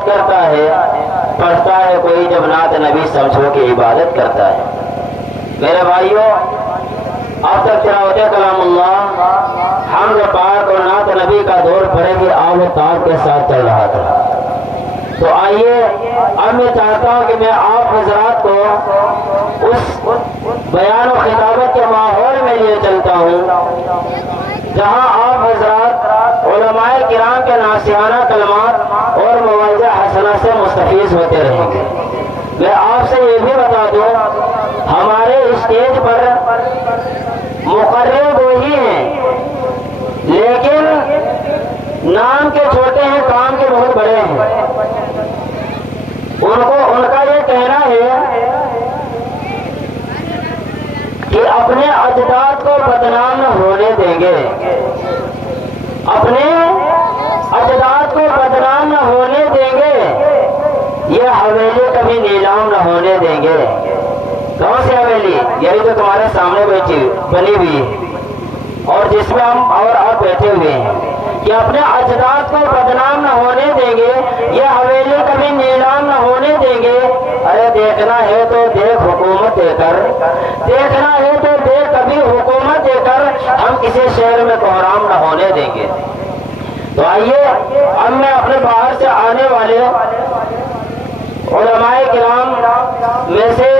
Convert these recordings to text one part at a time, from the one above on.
عبادت کرتا ہے، پڑھتا ہے کوئی جب نعت نبی سمجھو کہ عبادت کرتا ہے۔ میرے بھائیوں، اب تک تلاوت کلام اللہ، حمد پاک اور نعت نبی کا دور پڑے کہ آب و تاب کے ساتھ چل رہا تھا۔ تو آئیے اب میں چاہتا ہوں کہ میں آپ حضرات کو اس بیان و خطابت کے ماحول میں لیے چلتا ہوں جہاں آپ حضرات علماء کرام کے ناصحانہ کلمات اور مواعظ حسنہ سے مستفیض ہوتے رہیں گے۔ میں آپ سے یہ بھی بتا دوں، ہمارے اسٹیج پر مقرر وہی ہیں لیکن نام کے چھوٹے ہیں، کام کے بہت بڑے ہیں۔ ان کا یہ کہنا ہے کہ اپنے اجداد کو بدنام نہ ہونے دیں گے، اپنے اجداد کو بدنام نہ ہونے دیں گے، یہ حویلی کبھی نیلام نہ ہونے دیں گے۔ کون سی حویلی؟ یہی تو تمہارے سامنے بنی ہوئی ہے اور جس میں ہم اور آپ بیٹھے ہوئے ہیں، کہ اپنے اجداد کو بدنام نہ ہونے دیں گے، یہ حویلی کبھی نیلام نہ ہونے دیں گے۔ ارے دیکھنا ہے تو دیکھ حکومت دے کر، دیکھنا ہے تو دیکھ کبھی حکومت دے کر ہم کسی شہر میں کوحرام نہ ہونے دیں گے۔ تو آئیے اب میں اپنے باہر سے آنے والے علماء کرام میں سے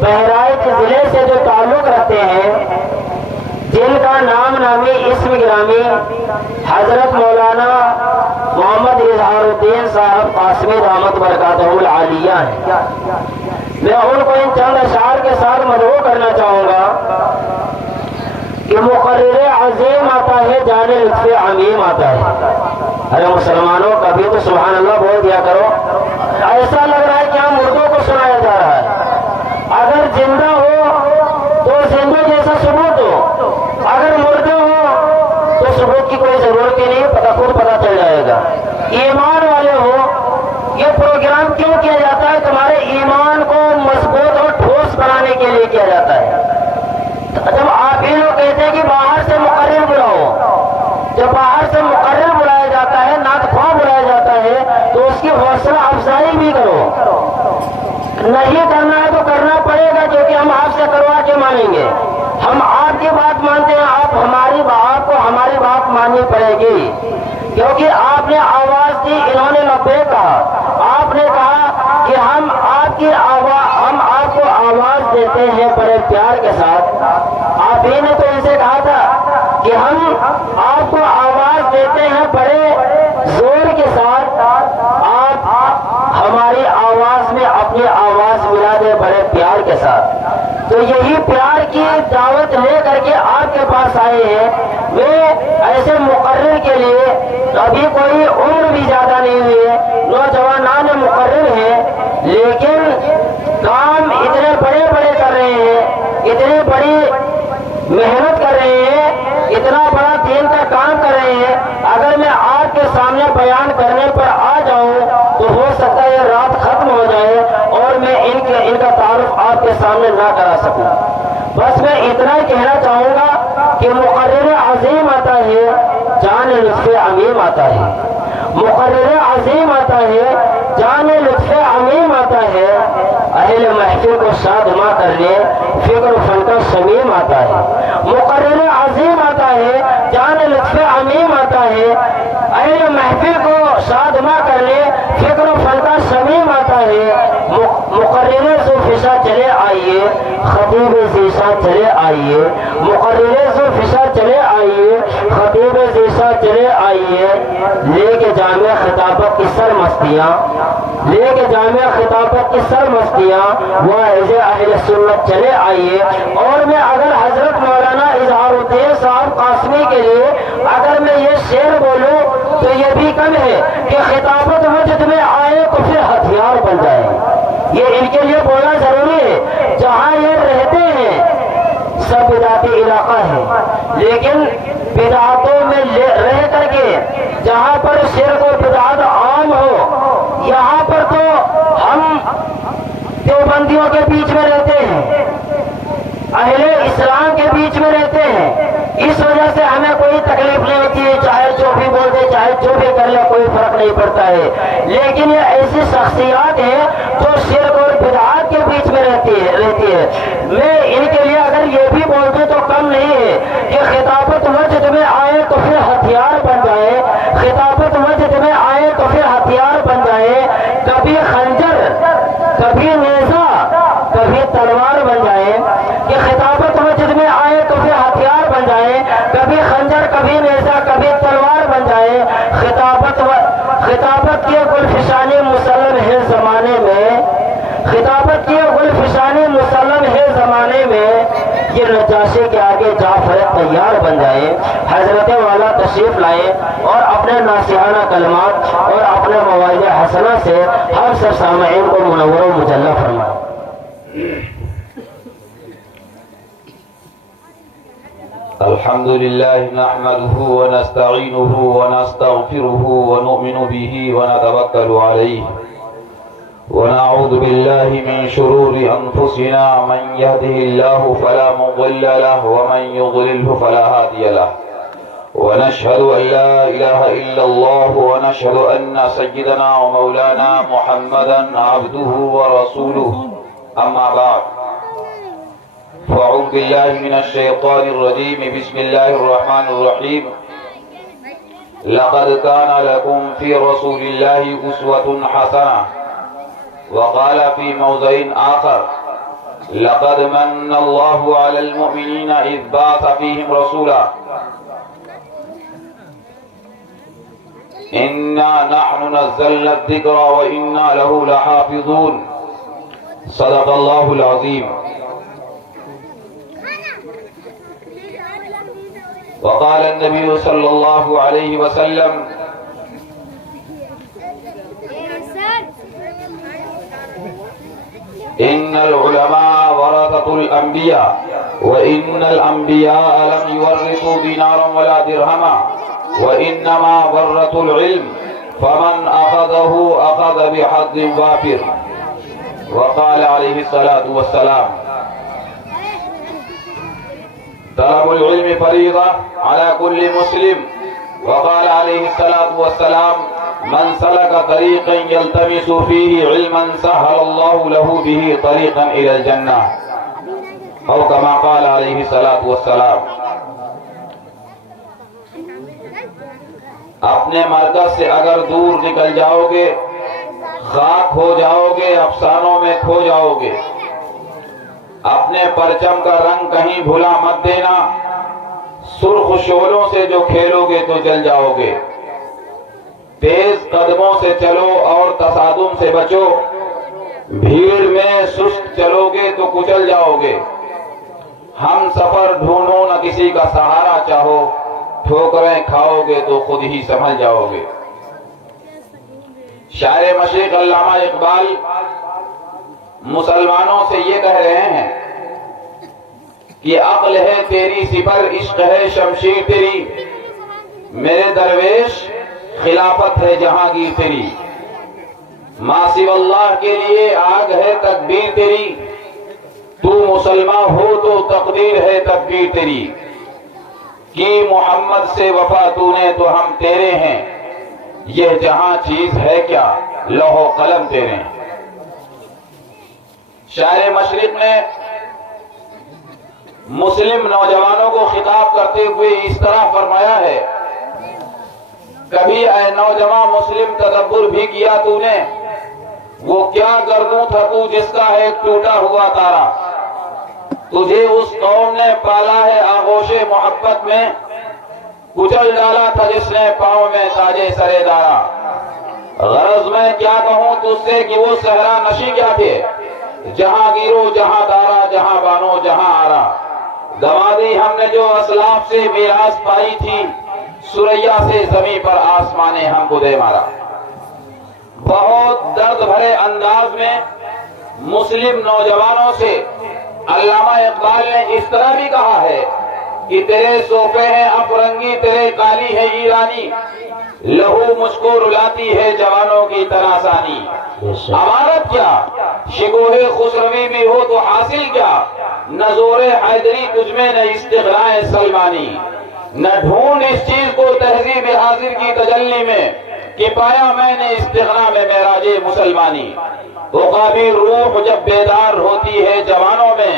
بہرائچ ضلع سے جو تعلق رکھتے ہیں، جن کا نام نامی اسم گرامی حضرت مولانا محمد اظہار الدین صاحب قاسمی دامت برکاتہ العالیہ ہیں، میں ان کو ان چند اشعار کے ساتھ مدعو کرنا چاہوں گا کہ مقرر عظیم آتا ہے، جان لطف عمیم آتا ہے۔ ارے مسلمانوں کبھی تو سبحان اللہ بول دیا کرو، ایسا لگ رہا ہے کہ ہم مردوں کو سنایا جا رہا ہے۔ اگر زندہ ہو تو زندہ جیسا ثبوت ہو، اگر مردے ہو تو ثبوت کی کوئی ضرورت ہی نہیں، خود پتا چل جائے گا۔ ایمان والے ہو، یہ پروگرام کیوں کیا جاتا ہے؟ تمہارے ایمان کو مضبوط اور ٹھوس بنانے کے لیے کیا جاتا ہے۔ جب آپ ہی لوگ کہتے ہیں کہ باہر سے مقرر بلاؤ، جب باہر سے مقرر بلایا جاتا ہے، نعت خواہ بلایا جاتا ہے، تو اس کی حوصلہ افزائی بھی کرو۔ نہیں کرنا ہے تو کرنا پڑے گا، جو کہ ہم آپ سے کروا کے مانیں گے۔ ہم آپ کی بات مانتے ہیں، آپ کو ہماری بات ماننی پڑے گی، کیونکہ آپ نے آواز دی، انہوں نے لبیک کہا۔ آپ نے کہا کہ ہم آپ کو آواز دیتے ہیں بڑے پیار کے ساتھ۔ آپ ہی نے تو ان سے کہا تھا کہ ہم آپ کو آواز دیتے ہیں بڑے زور کے ساتھ، آپ ہماری آواز میں اپنی آواز ملا دے بڑے پیار کے ساتھ۔ تو یہی پیار کی دعوت لے کر کے آپ کے پاس آئے ہیں۔ وہ ایسے مقرر کے لیے ابھی کوئی عمر بھی زیادہ نہیں ہوئی ہے، نوجوانان مقرر ہیں، لیکن کام اتنے بڑے بڑے کر رہے ہیں، اتنی بڑی محنت کر رہے ہیں، اتنا بڑا دین کا کام کر رہے ہیں۔ اگر میں آپ کے سامنے بیان کرنے پر آ جاؤں تو ہو سکتا ہے یہ رات ختم ہو جائے اور میں ان کا تعارف آپ کے سامنے نہ کرا سکوں۔ بس میں اتنا ہی کہنا چاہوں گا کہ مقرر عظیم آتا ہے، جان لطف عمیم آتا ہے۔ مقرر عظیم آتا ہے، جان لطف عمیم آتا ہے۔ اہل محفل کو شادماں کرنے فکر و فن کا شمیم آتا ہے۔ مقرر عظیم آتا ہے، جان لطف عمیم آتا ہے۔ اہل محفل کو شادماں کرنے فکر و فن کا شمیم آتا ہے۔ مقرر ذوالفشا چلے آئیے، خطیب ذیشا چلے آئیے، مقرر ذوالفشا چلے آئیے، خطیب ذیشا چلے آئیے، لے کے جامع خطابت کی سر مستیاں، لے کے جامع خطابت کی سر مستیاں، واعظ اہل سنت چلے آئیے۔ اور میں اگر حضرت مولانا اظہار الدین صاحب قاسمی کے لیے اگر میں یہ شعر بولوں تو یہ بھی کم ہے کہ خطابت وجد میں آئے تو پھر ہتھیار بن جائے۔ یہ ان کے لیے بولنا ضروری ہے۔ جہاں یہ رہتے ہیں سب بدعتی علاقہ ہے، لیکن بدعتوں میں رہ کر کے جہاں پر شرک و بدعت عام ہو، یہاں پر تو ہم دیوبندیوں کے بیچ میں رہتے ہیں، اہل اسلام کے بیچ میں رہتے ہیں، اس وجہ سے ہمیں کوئی تکلیف نہیں ہوتی ہے، چاہے جو بھی بول دے، چاہے جو بھی کر لے، کوئی فرق نہیں پڑتا ہے۔ لیکن یہ ایسی شخصیات ہیں جو شرک اور بدعات کے بیچ میں رہتی ہے۔ میں ان کے لیے اگر یہ بھی بول دوں تو کم نہیں ہے کہ خطابت مسجد میں آئے تو پھر ہتھیار بن جائے، خطابت مسجد میں آئے تو پھر ہتھیار بن جائے، کبھی خنجر، کبھی نیزہ، کبھی تلوار بن جائے، کہ خطابت مسجد میں آئے تو پھر ہتھیار بن جائے، کبھی خنجر، کبھی نیزہ، کبھی تلوار بن جائے۔ خطابت کی گلفشانی مسلم ہے زمانے میں، خطابت کی گلفشانی مسلم ہے زمانے میں، یہ نجاشی کے آگے جعفر تیار بن جائے۔ حضرت والا تشریف لائے اور اپنے ناصحانہ کلمات اور اپنے مواعظ حسنہ سے ہم سب سامعین کو منور و مجلہ فرمائے۔ الحمد لله نحمده ونستعينه ونستغفره ونؤمن به ونتوكل عليه ونعوذ بالله من شرور أنفسنا، من يهده الله فلا مضل له ومن يضلله فلا هادي له، ونشهد أن لا إله إلا الله ونشهد أن سيدنا ومولانا محمدا عبده ورسوله، أما بعد فأعوذ بالله من الشيطان الرجيم، بسم الله الرحمن الرحيم. لقد كان لكم في رسول الله أسوة حسنة. وقال في موضع آخر: لقد من الله على المؤمنين إذ بعث فيهم رسولا إنا نحن نزلنا الذكر وإنا له لحافظون. صدق الله العظيم. وقال النبي صلى الله عليه وسلم: إن العلماء ورثة الأنبياء وإن الأنبياء لم يورثوا دينارا ولا درهما وإنما ورثوا العلم فمن أخذه أخذ بحظ وافر. وقال عليه الصلاة والسلام: طلب العلم فريضة على كل مسلم. وقال عليه الصلاة والسلام: من سلك طريقا يلتمس فيه علما سهل الله له به طريقا إلى الجنة، أو كما قال عليه الصلاة والسلام. اپنے مرکز سے اگر دور نکل جاؤ گے، خاک ہو جاؤ گے، افسانوں میں کھو جاؤ گے. اپنے پرچم کا رنگ کہیں بھلا مت دینا، سرخ شعلوں سے جو کھیلو گے تو جل جاؤ گے. تیز قدموں سے چلو اور تصادم سے بچو، بھیڑ میں سست چلو گے تو کچل جاؤ گے. ہم سفر ڈھونڈو نہ کسی کا سہارا چاہو، ٹھوکریں کھاؤ گے تو خود ہی سنبھل جاؤ گے. شاعر مشرق علامہ اقبال مسلمانوں سے یہ کہہ رہے ہیں کہ عقل ہے تیری سپر، عشق ہے شمشیر تیری، میرے درویش خلافت ہے جہانگیر تیری. ما سوی اللہ کے لیے آگ ہے تکبیر تیری، تو مسلمان ہو تو تقدیر ہے تکبیر تیری. کی محمد سے وفا تو نے تو ہم تیرے ہیں، یہ جہاں چیز ہے کیا لوح و قلم تیرے ہیں. شاعر مشرق نے مسلم نوجوانوں کو خطاب کرتے ہوئے اس طرح فرمایا ہے: کبھی اے نوجوان مسلم تدبر بھی کیا تو نے، وہ کیا گردوں تھا تو جس کا ہے ٹوٹا ہوا تارا. تجھے اس قوم نے پالا ہے آغوش محبت میں، کچل ڈالا تھا جس نے پاؤں میں تاجے سرے دارا. غرض میں کیا کہوں تجھ سے کہ وہ صحرا نشی کیا تھے، جہاں گیرو جہاں دارا، جہاں بانو جہاں آرا. گوادی ہم نے جو اسلاف سے میراث پائی تھی، سریا سے زمین پر آسمان نے ہم کو دے مارا. بہت درد بھرے انداز میں مسلم نوجوانوں سے علامہ اقبال نے اس طرح بھی کہا ہے کہ تیرے صوفے ہیں افرنگی، تیرے کالی ہے ایرانی، لہو مجھ کو رلاتی ہے جوانوں کی تراسانی. امارت کیا شکوہ خسروی بھی ہو تو حاصل کیا، نہ زور حیدری تجھ میں نہ استغناء سلمانی، نہ ڈھونڈ اس چیز کو تہذیب حاضر کی تجلی میں کہ پایا میں نے استغنا میں معراج مسلمانی۔ عقابی روح جب بیدار ہوتی ہے جوانوں میں،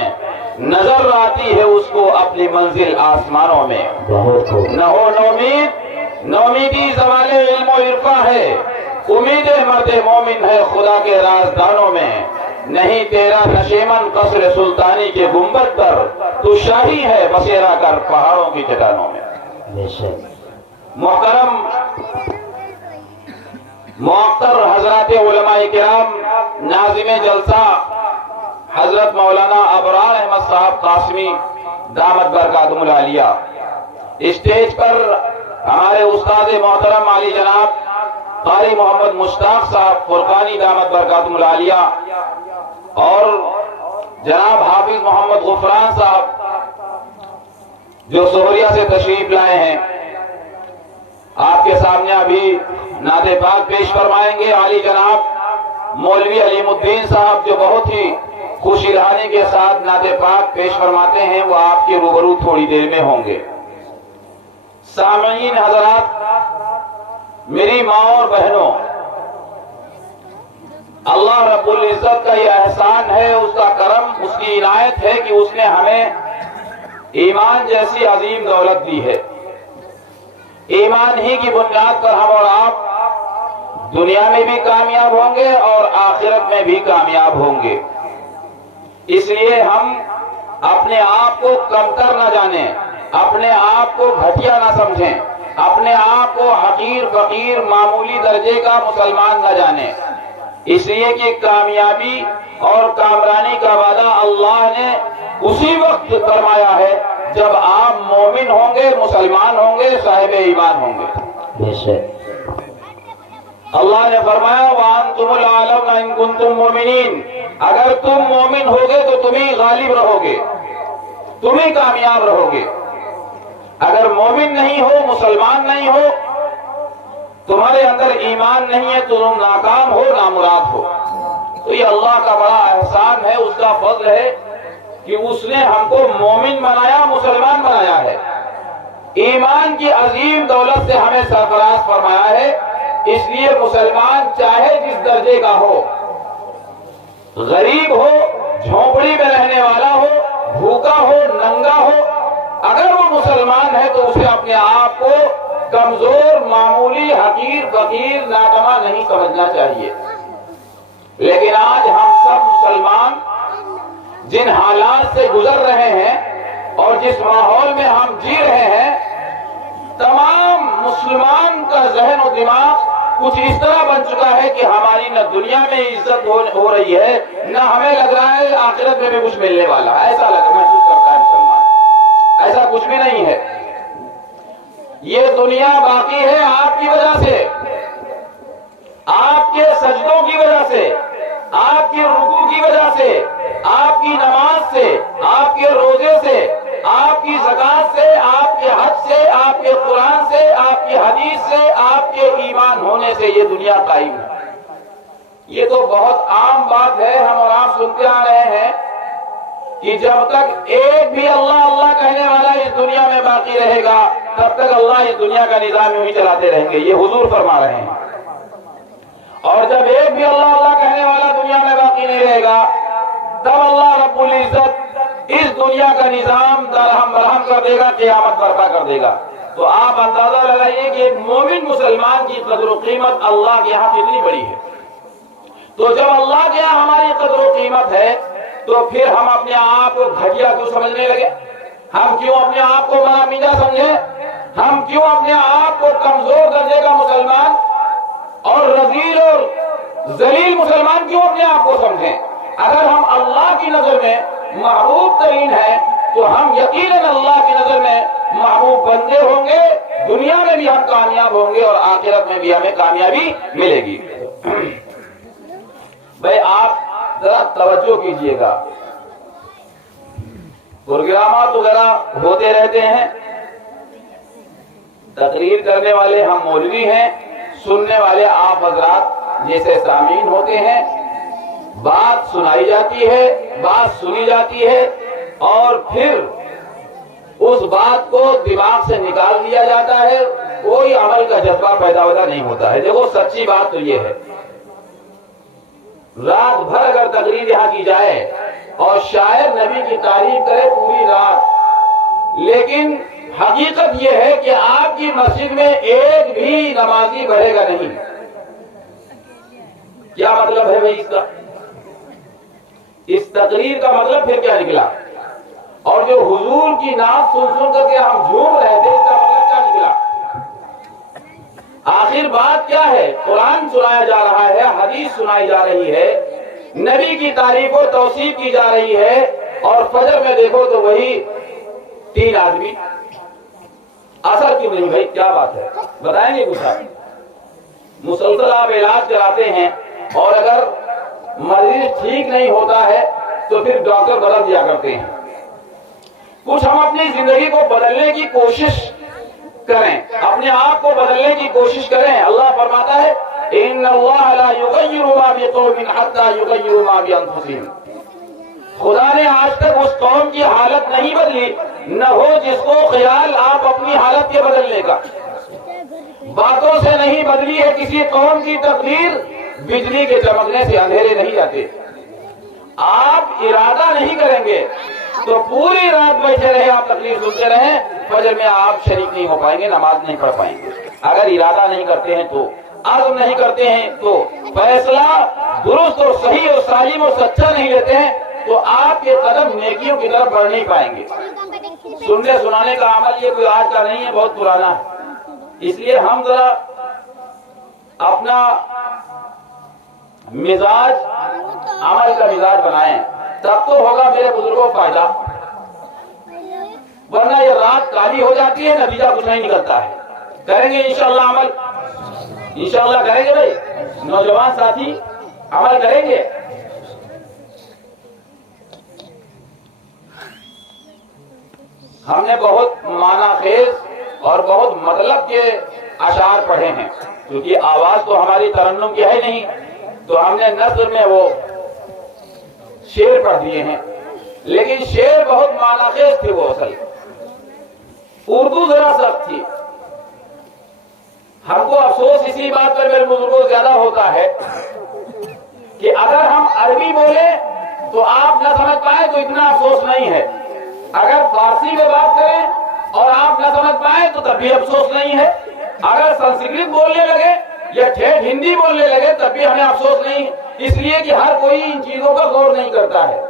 نظر آتی ہے اس کو اپنی منزل آسمانوں میں۔ نہ ہو نومیدی زوال علم و عرفاں ہے، امید مرد مومن ہے خدا کے رازدانوں میں۔ نہیں تیرا نشیمن قصر سلطانی کے گنبد پر، تو شاہی ہے بسیرا کر پہاڑوں کی چٹانوں میں۔ محترم معطر حضرات علماء کرام، ناظم جلسہ حضرت مولانا ابرار احمد صاحب قاسمی دامت برکاتہم العالیہ، اسٹیج پر ہمارے استاد محترم علی جناب قاری محمد مشتاق صاحب فرقانی دامت برکاتہم العالیہ اور جناب حافظ محمد غفران صاحب جو سہوریہ سے تشریف لائے ہیں، آپ کے سامنے ابھی نعت پاک پیش فرمائیں گے۔ علی جناب مولوی علیم الدین صاحب جو بہت ہی خوش ارادی کے ساتھ نعت پاک پیش فرماتے ہیں، وہ آپ کے روبرو تھوڑی دیر میں ہوں گے۔ سامعین حضرات، میری ماں اور بہنوں، اللہ رب العزت کا یہ احسان ہے، اس کا کرم، اس کی عنایت ہے کہ اس نے ہمیں ایمان جیسی عظیم دولت دی ہے۔ ایمان ہی کی بنیاد پر ہم اور آپ دنیا میں بھی کامیاب ہوں گے اور آخرت میں بھی کامیاب ہوں گے۔ اس لیے ہم اپنے آپ کو کمتر نہ جانیں، اپنے آپ کو گھٹیا نہ سمجھیں، اپنے آپ کو حقیر فقیر معمولی درجے کا مسلمان نہ جانیں، اس لیے کہ کامیابی اور کامرانی کا وعدہ اللہ نے اسی وقت فرمایا ہے جب آپ مومن ہوں گے، مسلمان ہوں گے، صاحب ایمان ہوں گے۔ اللہ نے فرمایا وَأَنْتُمُ الْأَعْلَوْنَ إِن كُنتُم مُؤْمِنِينَ، اگر تم مومن ہوگے تو تم ہی غالب رہو گے، تم ہی کامیاب رہو گے۔ اگر مومن نہیں ہو، مسلمان نہیں ہو، تمہارے اندر ایمان نہیں ہے، تو تم ناکام ہو، نامراد ہو۔ تو یہ اللہ کا بڑا احسان ہے، اس کا فضل ہے کہ اس نے ہم کو مومن بنایا، مسلمان بنایا ہے۔ ایمان کی عظیم دولت سے ہمیں سرفراز فرمایا ہے۔ اس لیے مسلمان چاہے جس درجے کا ہو، غریب ہو، جھونپڑی میں رہنے والا ہو، بھوکا ہو، ننگا ہو، اگر وہ مسلمان ہے تو اسے اپنے آپ کو کمزور، معمولی، حقیر، فقیر، ناتواں نہیں سمجھنا چاہیے۔ لیکن آج ہم سب مسلمان جن حالات سے گزر رہے ہیں اور جس ماحول میں ہم جی رہے ہیں، تمام مسلمان کا ذہن و دماغ کچھ اس طرح بن چکا ہے کہ ہماری نہ دنیا میں عزت ہو رہی ہے، نہ ہمیں لگ رہا ہے آخرت میں بھی کچھ ملنے والا ہے۔ ایسا محسوس کرتا ہے مسلمان، ایسا کچھ بھی نہیں ہے۔ یہ دنیا باقی ہے آپ کی وجہ سے، آپ کے سجدوں کی وجہ سے، آپ کی رکوع کی وجہ سے، آپ کی نماز سے، آپ کے روزے سے، آپ کی زکات سے، آپ کے حج سے، آپ کے قرآن سے، آپ کی حدیث سے، آپ کے ایمان ہونے سے یہ دنیا قائم ہے۔ یہ تو بہت عام بات ہے، ہم اور آپ سنتے آ رہے ہیں کہ جب تک ایک بھی اللہ اللہ کہنے والا اس دنیا میں باقی رہے گا، تب تک اللہ اس دنیا کا نظام یوں ہی چلاتے رہیں گے، یہ حضور فرما رہے ہیں۔ اور جب ایک بھی اللہ اللہ کہنے والا دنیا میں باقی نہیں رہے گا، تب اللہ رب العزت اس دنیا کا نظام درہم برہم کر دے گا، قیامت برپا کر دے گا۔ تو آپ اندازہ لگائیے کہ ایک مومن مسلمان کی قدر و قیمت اللہ کے یہاں کتنی بڑی ہے۔ تو جب اللہ کے یہاں ہماری قدر و قیمت ہے، تو پھر ہم اپنے آپ کو گھٹیا کیوں سمجھنے لگے؟ ہم کیوں اپنے آپ کو مامینا سمجھیں؟ ہم کیوں اپنے آپ کو کمزور درجے کا مسلمان اور رذیل اور ذلیل مسلمان کیوں اپنے آپ کو سمجھیں؟ اگر ہم اللہ کی نظر میں محبوب ترین ہیں تو ہم یقیناً اللہ کی نظر میں محبوب بندے ہوں گے، دنیا میں بھی ہم کامیاب ہوں گے اور آخرت میں بھی ہمیں کامیابی ملے گی۔ بھائی آپ ذرا توجہ کیجئے گا، پروگرامات وغیرہ ہوتے رہتے ہیں، تقریر کرنے والے ہم مولوی ہیں، سننے والے آپ حضرات جیسے سامعین ہوتے ہیں، بات سنائی جاتی ہے، بات سنی جاتی ہے، اور پھر اس بات کو دماغ سے نکال دیا جاتا ہے، کوئی عمل کا جذبہ پیدا نہیں ہوتا ہے۔ دیکھو سچی بات تو یہ ہے، رات بھر اگر تقریر یہاں کی جائے اور شاعر نبی کی تعریف کرے پوری رات، لیکن حقیقت یہ ہے کہ آپ کی مسجد میں ایک بھی نمازی بڑھے گا نہیں۔ کیا مطلب ہے بھائی اس کا؟ اس تقریر کا مطلب پھر کیا نکلا؟ اور جو حضور کی نعت سن کر کے ہم جھوم رہے تھے، اس کا مطلب کیا نکلا؟ آخر بات کیا ہے؟ قرآن سنایا جا رہا ہے، حدیث سنائی جا رہی ہے، نبی کی تعریف و توصیف کی جا رہی ہے، اور فجر میں دیکھو تو وہی 3 آدمی۔ اثر کیوں نہیں بھائی؟ کیا بات ہے؟ بتائیں گے کچھ آپ؟ مسلسل آپ علاج کراتے ہیں، اور اگر مریض ٹھیک نہیں ہوتا ہے تو پھر ڈاکٹر بدل دیا کرتے ہیں۔ کچھ ہم اپنی زندگی کو بدلنے کی کوشش کریں، اپنے آپ کو بدلنے کی کوشش کریں۔ اللہ فرماتا ہے ان اللہ لا یغیر ما بقوم حتی یغیروا ما بانفسہم۔ خدا نے آج تک اس قوم کی حالت نہیں بدلی، نہ ہو جس کو خیال آپ اپنی حالت کے بدلنے کا۔ باتوں سے نہیں بدلی ہے کسی قوم کی تقدیر، بجلی کے چمکنے سے اندھیرے نہیں جاتے۔ آپ ارادہ نہیں کریں گے تو پوری رات بیٹھے رہے، آپ تقریر سنتے رہیں، فجر میں آپ شریک نہیں ہو پائیں گے، نماز نہیں پڑھ پائیں گے۔ اگر ارادہ نہیں کرتے ہیں تو، عزم نہیں کرتے ہیں تو، فیصلہ درست اور صحیح اور سالم اور سچا نہیں لیتے ہیں تو آپ کے قدم نیکیوں کی طرف بڑھ نہیں پائیں گے۔ سننے سنانے کا عمل یہ کوئی آج کا نہیں ہے، بہت پرانا ہے۔ اس لیے ہم ذرا اپنا مزاج عمل کا مزاج بنائیں، تب تو ہوگا میرے بزرگوں فائدہ، ورنہ یہ رات کالی ہو جاتی ہے، نتیجہ کچھ نہیں نکلتا ہے۔ کریں گے انشاءاللہ عمل، انشاءاللہ کریں گے بھائی، نوجوان ساتھی عمل کریں گے۔ ہم نے بہت معنی خیز اور بہت مطلب کے اشعار پڑھے ہیں، کیونکہ آواز تو ہماری ترنم کی ہے نہیں، تو ہم نے نثر میں وہ شعر پڑھ دیے ہیں، لیکن شعر بہت معنی خیز تھے۔ وہ اصل اردو ذرا سخت تھی۔ ہم کو افسوس اسی بات پر میرے بزرگوں کو زیادہ ہوتا ہے کہ اگر ہم عربی بولیں تو آپ نہ سمجھ پائیں تو اتنا افسوس نہیں ہے، اگر فارسی میں بات کریں اور آپ نہ سمجھ پائیں تو تب بھی افسوس نہیں ہے، اگر سنسکرت بولنے لگے یا ٹھیٹھ ہندی بولنے لگے تب بھی ہمیں افسوس نہیں ہے، اس لیے کہ ہر کوئی ان چیزوں کا غور نہیں کرتا ہے۔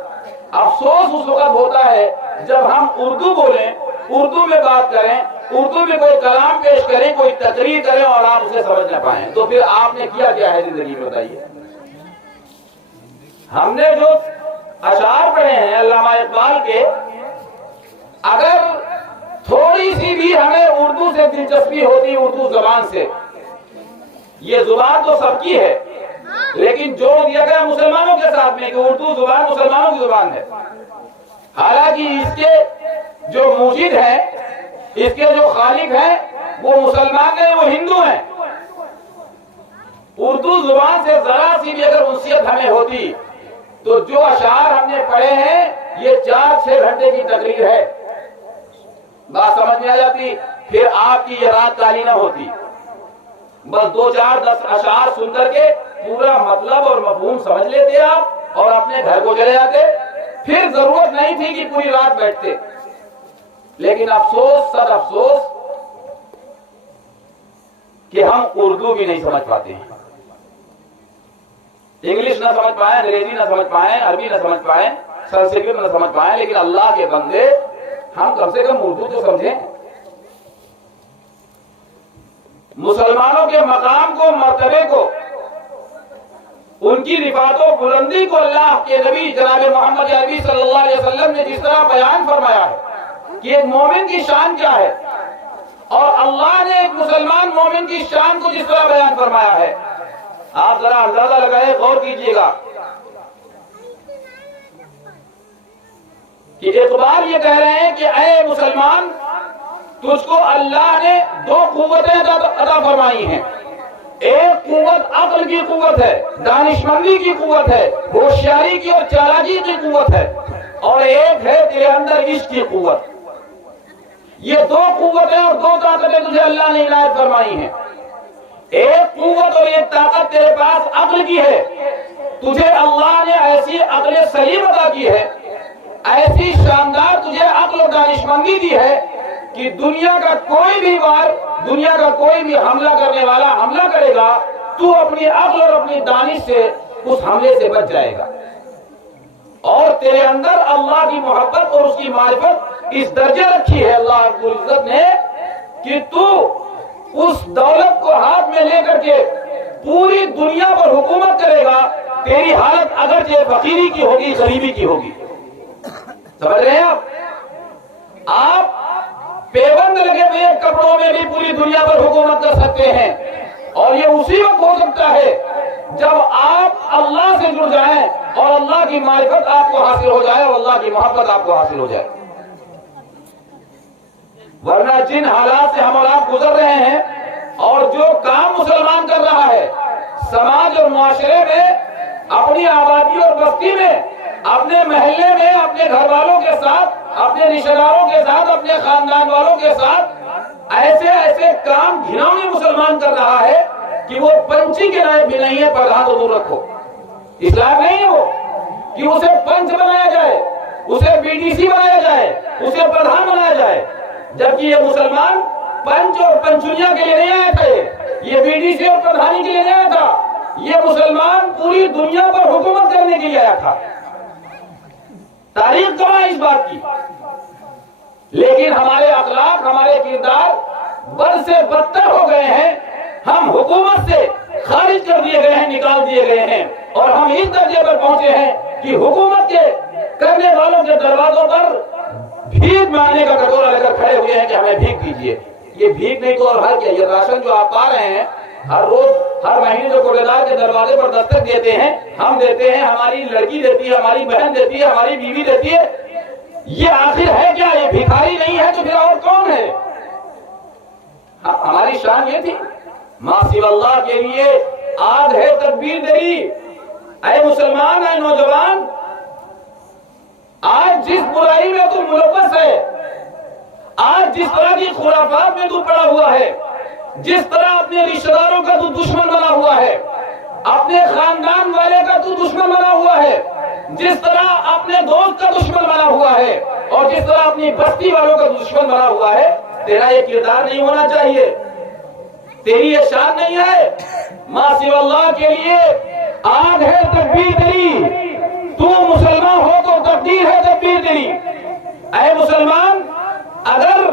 افسوس اس وقت ہوتا ہے جب ہم اردو بولیں، اردو میں بات کریں، اردو میں کوئی کلام پیش کریں، کوئی تقریر کریں اور آپ اسے سمجھ نہ پائیں، تو پھر آپ نے کیا کیا ہے زندگی میں بتائیے۔ ہم نے جو اشعار پڑھے ہیں علامہ اقبال کے، اگر تھوڑی سی بھی ہمیں اردو سے دلچسپی ہوتی، اردو زبان سے، یہ زبان تو سب کی ہے لیکن جوڑ دیا گیا مسلمانوں کے ساتھ میں کہ اردو زبان مسلمانوں کی زبان ہے، حالانکہ اس کے جو موجد ہیں، اس کے جو خالق ہیں وہ مسلمان نہیں، وہ ہندو ہیں۔ اردو زبان سے ذرا سی بھی اگر انسیت ہمیں ہوتی تو جو اشعار ہم نے پڑھے ہیں یہ 4-6 گھنٹے کی تقریر ہے، بات سمجھ میں آ جاتی، پھر آپ کی یہ رات کالی نہ ہوتی۔ بس 2-4-10 اشعار سن کر کے پورا مطلب اور مفہوم سمجھ لیتے آپ اور اپنے گھر کو چلے جاتے، پھر ضرورت نہیں تھی کہ پوری رات بیٹھتے۔ لیکن افسوس، سب افسوس کہ ہم اردو بھی نہیں سمجھ پاتے ہیں، انگلش نہ سمجھ پائیں، انگریزی نہ سمجھ پائیں، عربی نہ سمجھ پائیں، سنسکرت نہ سمجھ پائیں، لیکن اللہ کے بندے ہم کم سے کم اردو تو سمجھیں۔ مسلمانوں کے مقام کو، مرتبے کو، ان کی رفعت و بلندی کو اللہ کے نبی جناب محمد عربی صلی اللہ علیہ وسلم نے جس طرح بیان فرمایا ہے کہ ایک مومن کی شان کیا ہے، اور اللہ نے ایک مسلمان مومن کی شان کو جس طرح بیان فرمایا ہے، آپ ذرا اندازہ لگائیں، غور کیجئے گا کہ اقبال یہ کہہ رہے ہیں کہ اے مسلمان، تجھ کو اللہ نے 2 قوتیں عطا فرمائی ہیں، ایک قوت عقل کی قوت ہے، دانشمندی کی قوت ہے، ہوشیاری کی اور چالاکی کی قوت ہے، اور ایک ہے تیرے اندر عشق کی قوت. یہ دو قوتیں اور دو طاقتیں تجھے اللہ نے عنایت فرمائی ہیں. ایک قوت اور ایک طاقت تیرے پاس عقل کی ہے. تجھے اللہ نے ایسی عقل سلیم عطا کی ہے, ایسی شاندار تجھے عقل و دانشمندی دی ہے کہ دنیا کا کوئی بھی وار, دنیا کا کوئی بھی حملہ کرنے والا حملہ کرے گا, تو اپنی عقل اور اپنی دانش سے اس حملے سے بچ جائے گا. اور تیرے اندر اللہ کی محبت اور اس کی معرفت اس درجے رکھی ہے اللہ رب العزت نے کہ تو اس دولت کو ہاتھ میں لے کر کے پوری دنیا پر حکومت کرے گا. تیری حالت اگرچہ فقیری کی ہوگی, غریبی کی ہوگی. سمجھ رہے ہیں آپ پیبند لگے ہوئے کپڑوں میں بھی پوری دنیا پر حکومت کر سکتے ہیں. اور یہ اسی وقت ہو سکتا ہے جب آپ اللہ سے جڑ جائیں اور اللہ کی معرفت آپ کو حاصل ہو جائے اور اللہ کی محبت آپ کو حاصل ہو جائے. ورنہ جن حالات سے ہم اور آپ گزر رہے ہیں اور جو کام مسلمان کر رہا ہے سماج اور معاشرے میں, اپنی آبادی اور بستی میں, اپنے محلے میں, اپنے گھر والوں کے ساتھ, اپنے رشتہ داروں کے ساتھ, اپنے خاندان والوں کے ساتھ ایسے ایسے کام گھناؤنے مسلمان کر رہا ہے کہ وہ پنچی کے نائب بھی نہیں ہے. پردھان تو دور رکھو, اسلام نہیں ہے وہ کہ اسے پنچ بنایا جائے, اسے بی ڈی سی بنایا جائے, اسے پردھان بنایا جائے. جبکہ یہ مسلمان پنچ اور پنچولیاں کے لیے نہیں آیا تھا, یہ بی ڈی سی اور پردھانی کے لیے نہیں آیا تھا. یہ مسلمان پوری دنیا پر حکومت کرنے کے لیے آیا تھا. تاریخ گواہ اس بات کی. لیکن ہمارے اخلاق, ہمارے کردار بد سے بدتر ہو گئے ہیں. ہم حکومت سے خارج کر دیے گئے ہیں, نکال دیے گئے ہیں, اور ہم اس درجے پر پہنچے ہیں کہ حکومت کے کرنے والوں کے دروازوں پر بھیک مانگنے کا کٹورا لے کر کھڑے ہوئے ہیں کہ ہمیں بھیک دیجیے. یہ بھیک نہیں تو اور حل کیا؟ یہ راشن جو آپ پا رہے ہیں ہر روز ہر مہینے جو کوٹے دار کے دروازے پر دستک دیتے ہیں, ہم دیتے ہیں, ہماری لڑکی دیتی ہے, ہماری بہن دیتی ہے, ہماری بیوی دیتی ہے, یہ آخر ہے کیا؟ یہ بھکاری نہیں ہے تو پھر اور کون ہے؟ ہماری شان یہ تھی ما سوی اللہ کے لیے آگ ہے تکبیر تیری. اے مسلمان, اے نوجوان, آج جس برائی میں تو ملوث ہے, آج جس طرح کی خرافات میں تو پڑا ہوا ہے, جس طرح اپنے رشتہ داروں کا تو دشمن بنا ہوا ہے, اپنے خاندان والے کا تو دشمن بنا ہوا ہے, جس طرح اپنے دوست کا دشمن بنا ہوا ہے, اور جس طرح اپنی بستی والوں کا دشمن بنا ہوا ہے, تیرا یہ کردار نہیں ہونا چاہیے, تیری یہ شان نہیں ہے. ما سوی اللہ کے لیے آگ ہے تکبیر تیری. تو مسلمان ہو تو تقدیر ہے تکبیر تیری. اے مسلمان, اگر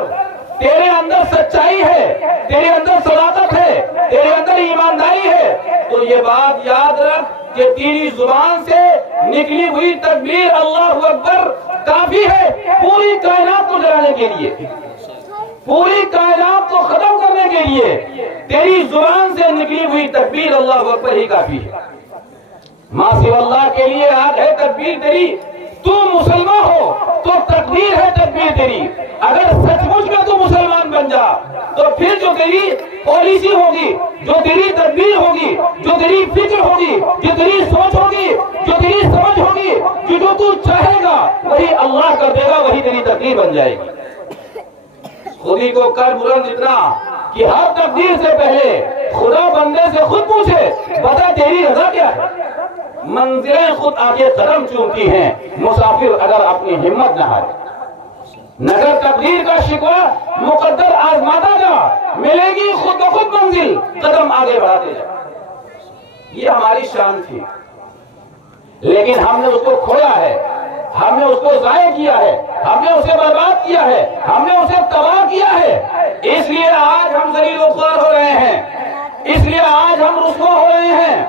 تیرے اندر سچائی ہے, تیرے اندر صداقت ہے, تیرے اندر ایمانداری ہے, تو یہ بات یاد رکھ کہ تیری زبان سے نکلی ہوئی تکبیر اللہ اکبر کافی ہے پوری کائنات کو جلانے کے لیے, پوری کائنات کو ختم کرنے کے لیے. تیری زبان سے نکلی ہوئی تکبیر اللہ اکبر ہی کافی ہے. ما سوی اللہ کے لیے آگ ہے تکبیر تیری. تو مسلمان ہو تو تقدیر ہے تکبیر تیری. اگر سچ مچ میں تو مسلمان بن جا تو پھر جو تیری پالیسی ہوگی, جو تیری تدبیر ہوگی, جو تیری فکر ہوگی, جو تیری سوچ ہوگی, جو تیری سمجھ ہوگی, جو تو چاہے گا وہی اللہ کر دے گا, وہی تیری تقدیر بن جائے گی. خودی کو کر بلند اتنا کہ ہر تقدیر سے پہلے خدا بندے سے خود پوچھے بتا تیری رضا کیا ہے. منزلیں خود آگے قدم چومتی ہیں, مسافر اگر اپنی ہمت نہ ہارے. نگر تقدیر کا شکوہ مقدر آزماتا جا, ملے گی خود بخود منزل, قدم آگے بڑھاتے جا. یہ ہماری شان تھی, لیکن ہم نے اس کو کھویا ہے, ہم نے اس کو ضائع کیا ہے, ہم نے اسے برباد کیا ہے, ہم نے اسے تباہ کیا ہے. اس لیے آج ہم ذلیل و خوار ہو رہے ہیں, اس لیے آج ہم رسوا ہو رہے ہیں,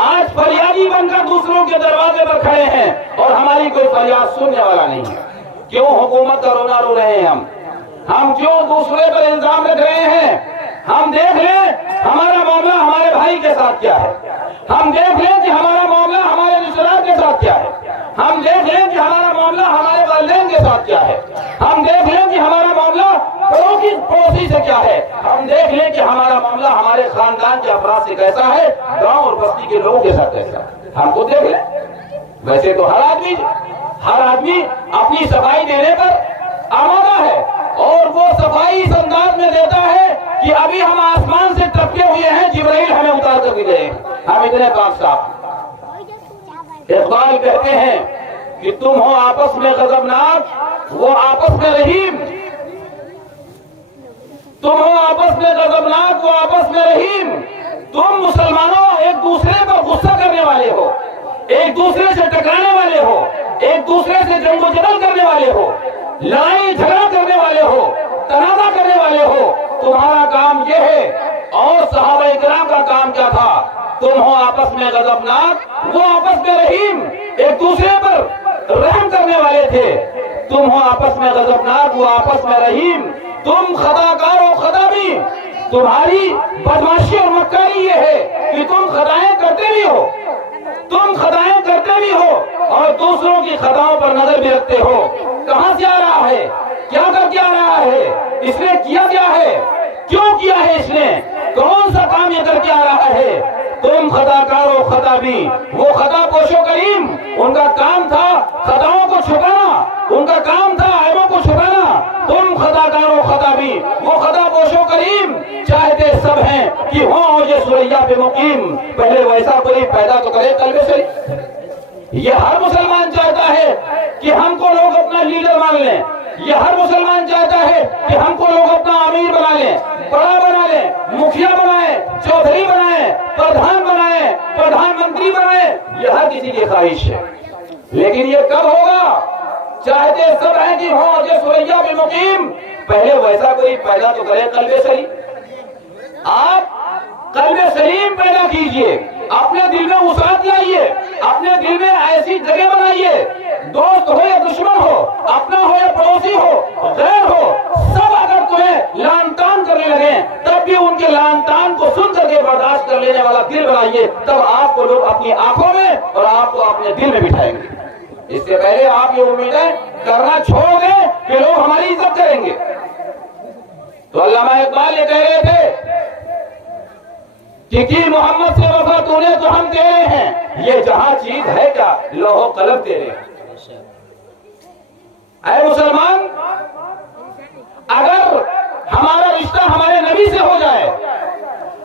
آج فریادی بن کر دوسروں کے دروازے پر کھڑے ہیں اور ہماری کوئی فریاد سننے والا نہیں ہے. کیوں حکومت کا رونا رو رہے ہیں ہم کیوں دوسرے پر الزام رکھ رہے ہیں؟ ہم دیکھ لیں ہمارا معاملہ ہمارے بھائی کے ساتھ کیا ہے, ہم دیکھ لیں کہ ہمارا معاملہ ہمارے رشتہ دار کے ساتھ کیا ہے, ہم دیکھ لیں کہ ہمارا معاملہ ہمارے والدین کے ساتھ کیا ہے, ہم دیکھ لیں کہ ہمارا معاملہ پڑوسی سے کیا ہے, ہم دیکھ لیں کہ ہمارا معاملہ ہمارے خاندان کے افراد سے کیسا ہے, گاؤں اور بستی کے لوگوں کے ساتھ کیسا ہے. ہم کو دیکھ لیں. ویسے تو ہر آدمی ہر آدمی اپنی صفائی دینے پر آمادہ ہے، اور وہ صفائی اس انداز میں دیتا ہے کہ ابھی ہم آسمان سے ٹپکے ہوئے ہیں، جبرائیل ہمیں اتار کر بھی گئے، ہم اتنے پاک صاف۔ اقبال کہتے ہیں کہ تم ہو آپس میں غضبناک، وہ آپس میں رحیم، تم ہو آپس میں غضبناک، وہ آپس میں رحیم۔ تم مسلمانوں ایک دوسرے پر غصہ کرنے والے ہو، ایک دوسرے سے ٹکرانے والے ہو، ایک دوسرے سے جنگ و جدل کرنے والے ہو، لڑائی جھگڑا کرنے والے ہو، تنازع کرنے والے ہو۔ تمہارا کام یہ ہے، اور صحابہ کرام کا کام کیا تھا؟ تم ہو آپس میں غضبناک، وہ آپس میں رحیم، ایک دوسرے پر رحم کرنے والے تھے۔ تم ہو آپس میں غضبناک، وہ آپس میں رحیم۔ تم خطاکار و خطابی، تمہاری بدماشی اور مکاری یہ ہے کہ تم خطائیں کرتے بھی ہو، تم خطائیں کرتے بھی ہو اور دوسروں کی خطاؤں پر نظر بھی رکھتے ہو۔ کہاں سے آ رہا ہے؟ کیا کر کے آ رہا ہے؟ اس نے کیا کیا ہے؟ کیوں کیا ہے اس نے؟ کون سا کام یہ کر کے آ رہا ہے؟ تم خطاکار و خطابی، وہ خطا پوش و کریم، ان کا کام تھا خطاؤں کو چھپانا، ان کا کام تھا عیبوں کو چھپانا۔ تم خطاکار و خطابی، وہ خطا پوش و کریم، چاہتے سب ہیں کہ ہوں اور یہ سوریا پہ مقیم، پہلے ویسا کوئی پیدا تو کرے قلب سے۔ یہ ہر مسلمان چاہتا ہے کہ ہم کو لوگ اپنا لیڈر مان لیں، یہ ہر مسلمان چاہتا ہے کہ ہم کو لوگ اپنا امیر بنا لیں، بڑا بنا لیں، مکھیا بنائیں، چودھری بنائیں، پردھان بنائیں، پردھان منتری بنائیں، یہ ہر کسی کی خواہش ہے۔ لیکن یہ کب ہوگا؟ چاہتے سب ہیں کہ ہوں جو سوریا بھی مقیم، پہلے ویسا کوئی پیدا تو کرے قلب سلیم۔ آپ قلب سلیم پیدا کیجئے، اپنے دل میں وسعت لائیے، اپنے دل میں ایسی جگہ بنائیے، دوست ہو یا دشمن ہو، اپنا ہو یا پڑوسی ہو، غیر ہو، سب اگر تمہیں لان تان کرنے لگے تب بھی ان کے لان تان کو سن کر کے برداشت کر لینے والا دل بنائیے، تب آپ کو لوگ اپنی آنکھوں میں اور آپ کو اپنے دل میں بٹھائیں گے۔ اس سے پہلے آپ یہ امیدیں کرنا چھوڑ دیں کہ لوگ ہماری عزت کریں گے۔ تو علامہ اقبال یہ کہہ رہے تھے کہ کی محمد سے وفا تو نے تو ہم تیرے ہیں، یہ جہاں چیز ہے کیا لوہ قلم تیرے ہیں۔ اے مسلمان، اگر ہمارا رشتہ ہمارے نبی سے ہو جائے،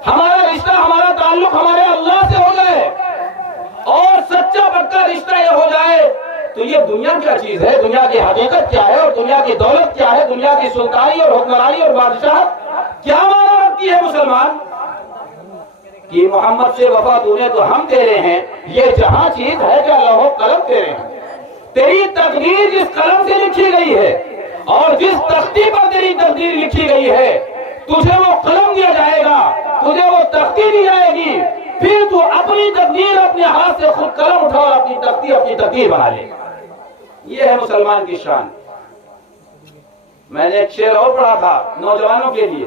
ہمارا رشتہ ہمارا تعلق ہمارے اللہ سے ہو جائے، اور سچا پکا رشتہ یہ ہو جائے، تو یہ دنیا کیا چیز ہے، دنیا کی حقیقت کیا ہے، اور دنیا کی دولت کیا ہے، دنیا کی سلطانی اور حکمرانی اور بادشاہت کیا معنی رکھتی ہے مسلمان؟ کہ محمد سے وفا تو نے تو ہم تیرے ہیں، یہ جہاں چیز ہے کیا لوح قلم تیرے ہیں۔ تیری تقدیر جس قلم سے لکھی گئی ہے اور جس تختی پر تیری تقدیر لکھی گئی ہے، تجھے وہ قلم دیا جائے گا، تجھے وہ تختی دی جائے گی، پھر تو اپنی تقدیر اپنے ہاتھ سے خود قلم اٹھا اور اپنی تقدیر بنا لے۔ یہ ہے مسلمان کی شان۔ میں نے ایک شعر اور پڑھا تھا نوجوانوں کے لیے،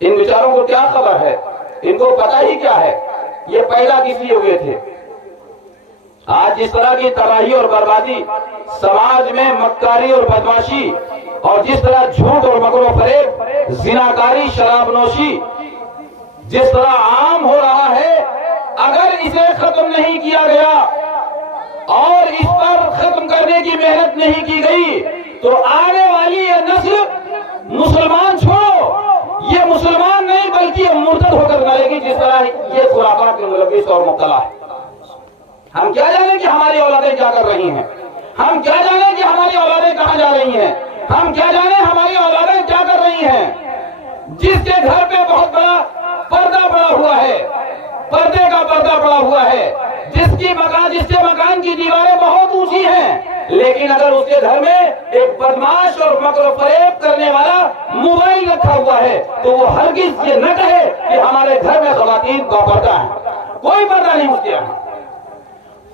ان بیچاروں کو کیا خبر ہے، ان کو پتہ ہی کیا ہے یہ پیدا کس لیے ہوئے تھے۔ آج جس طرح کی تباہی اور بربادی سماج میں، مکاری اور بدماشی، اور جس طرح جھوٹ اور مکر و فریب، زناکاری، شراب نوشی جس طرح عام ہو رہا ہے، اگر اسے ختم نہیں کیا گیا اور اس پر ختم کرنے کی محنت نہیں کی گئی تو آنے والی یہ نسل مسلمان چھوڑو، یہ مسلمان نہیں بلکہ یہ مرتد ہو کر مرے گی، جس طرح یہ خرافات کے ملوث اور مبتلا ہے۔ ہم کیا جانیں کہ ہماری اولادیں کیا کر رہی ہیں، ہم کیا جانیں کہ ہماری اولادیں کہاں جا رہی ہیں، ہم کیا جانیں ہماری اولادیں کیا کر رہی ہیں۔ جس کے گھر پہ بہت بڑا پردہ پڑا ہوا ہے، پردے کا پردہ پڑا ہوا ہے، جس کے مکان کی دیواریں بہت اونچی ہیں، لیکن اگر اس کے گھر میں ایک بدماش اور مکر و فریب کرنے والا موبائل رکھا ہوا ہے تو وہ ہرگز یہ نہ کہے کہ ہمارے گھر میں خواتین کا پردہ ہے۔ کوئی پردہ نہیں اس کے یہاں،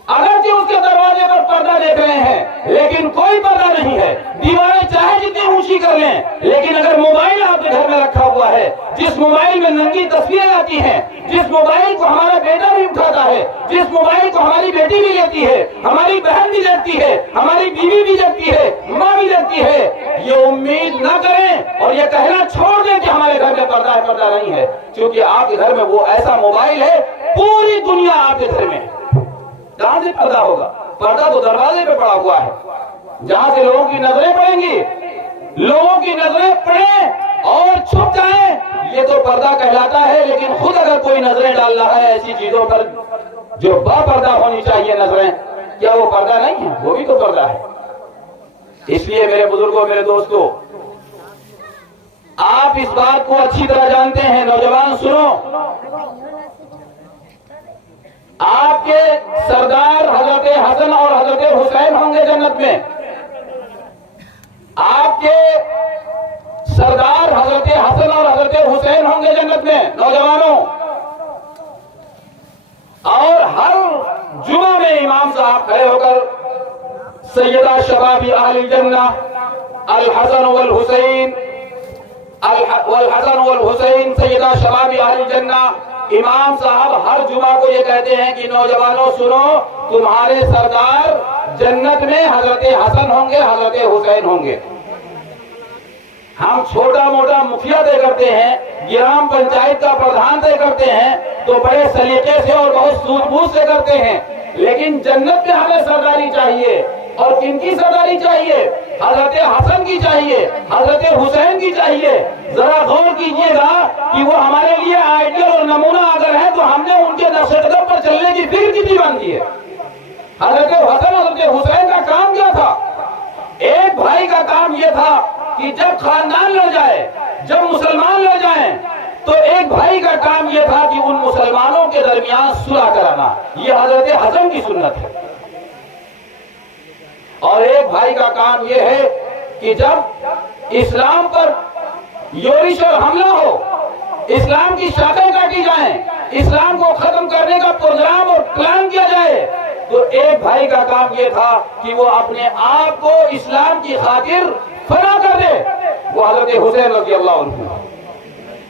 اگرچہ اس کے دروازے پر پردہ دیکھ رہے ہیں لیکن کوئی پردہ نہیں ہے۔ دیواریں چاہے جتنی اونچی کر لیں، لیکن اگر موبائل آپ کے گھر میں رکھا ہوا ہے، جس موبائل میں ننگی تصویریں آتی ہیں، جس موبائل کو ہمارا بیٹا بھی اٹھاتا ہے، جس موبائل کو ہماری بیٹی بھی لیتی ہے، ہماری بہن بھی لیتی ہے، ہماری بیوی بھی لیتی ہے، ماں بھی لیتی ہے، یہ امید نہ کریں اور یہ کہنا چھوڑ دیں کہ ہمارے گھر میں پردہ ہے، پردہ نہیں ہے، کیونکہ آپ کے گھر میں وہ ایسا موبائل ہے، پوری دنیا آپ کے گھر میں ہے۔ کہاں سے پردہ ہوگا؟ پردہ تو دروازے پہ پڑا ہوا ہے، جہاں سے لوگوں کی نظریں پڑیں گی، لوگوں کی نظریں پڑیں اور چھپ جائیں، یہ تو پردہ کہلاتا ہے۔ لیکن خود اگر کوئی نظریں ڈال رہا ہے ایسی چیزوں پر جو با پردہ ہونی چاہیے نظریں، کیا وہ پردہ نہیں ہے؟ وہ بھی تو پردہ ہے۔ اس لیے میرے بزرگوں، میرے دوستوں، آپ اس بات کو اچھی طرح جانتے ہیں، نوجوان سنو، آپ کے سردار حضرت حسن اور حضرت حسین ہوں گے جنت میں، آپ کے سردار حضرت حسن اور حضرت حسین ہوں گے جنت میں نوجوانوں، اور ہر جمعہ میں امام صاحب کھڑے ہو کر سیدہ شباب اہل الجنہ الحسن والحسین سیدہ شباب اہل الجنہ، امام صاحب ہر جمعہ کو یہ کہتے ہیں کہ نوجوانوں سنو، تمہارے سردار جنت میں حضرت حسن ہوں گے، حضرت حسین ہوں گے۔ ہم چھوٹا موٹا مکھیا طے کرتے ہیں، گرام پنچایت کا پردھان طے کرتے ہیں تو بڑے سلیقے سے اور بہت سوجھ بوجھ سے کرتے ہیں، لیکن جنت میں ہمیں سرداری چاہیے، اور کن کی سرداری چاہیے؟ حضرت حسن کی چاہیے، حضرت حسین کی چاہیے۔ ذرا غور کیجئے گا کہ وہ ہمارے لیے آئیڈیل اور نمونہ اگر ہے تو ہم نے ان کے نقش قدم پر چلنے کی فکر کتنی بنتی ہے۔ حضرت حسن حضرت حسین کا کام کیا تھا؟ ایک بھائی کا کام یہ تھا کہ جب خاندان لڑ جائے، جب مسلمان لڑ جائیں، تو ایک بھائی کا کام یہ تھا کہ ان مسلمانوں کے درمیان صلح کرانا۔ یہ حضرت حسن کی سنت ہے۔ اور ایک بھائی کا کام یہ ہے کہ جب اسلام پر یورش اور حملہ ہو، اسلام کی شاخیں کاٹی جائیں، اسلام کو ختم کرنے کا پروگرام اور پلان کیا جائے، تو ایک بھائی کا کام یہ تھا کہ وہ اپنے آپ کو اسلام کی خاطر فنا کر دے، وہ حضرت حسین رضی اللہ عنہ۔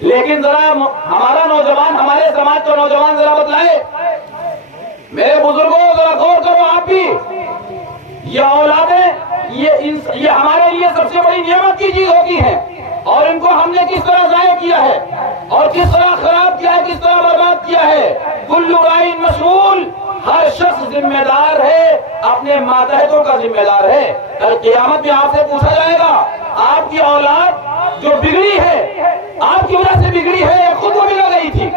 لیکن ذرا ہمارا نوجوان، ہمارے سماج کا نوجوان ذرا بتلائے، میرے بزرگوں ذرا غور کرو، آپ بھی، یہ اولادیں یہ ہمارے لیے سب سے بڑی نعمت کی چیز ہوتی ہیں، اور ان کو ہم نے کس طرح ضائع کیا ہے اور کس طرح خراب کیا ہے، کس طرح برباد کیا ہے۔ کل راع مسئول، ہر شخص ذمہ دار ہے، اپنے ماتحتوں کا ذمہ دار ہے۔ کل قیامت میں آپ سے پوچھا جائے گا، آپ کی اولاد جو بگڑی ہے، آپ کی وجہ سے بگڑی ہے یا خود وہ بگڑ گئی تھی؟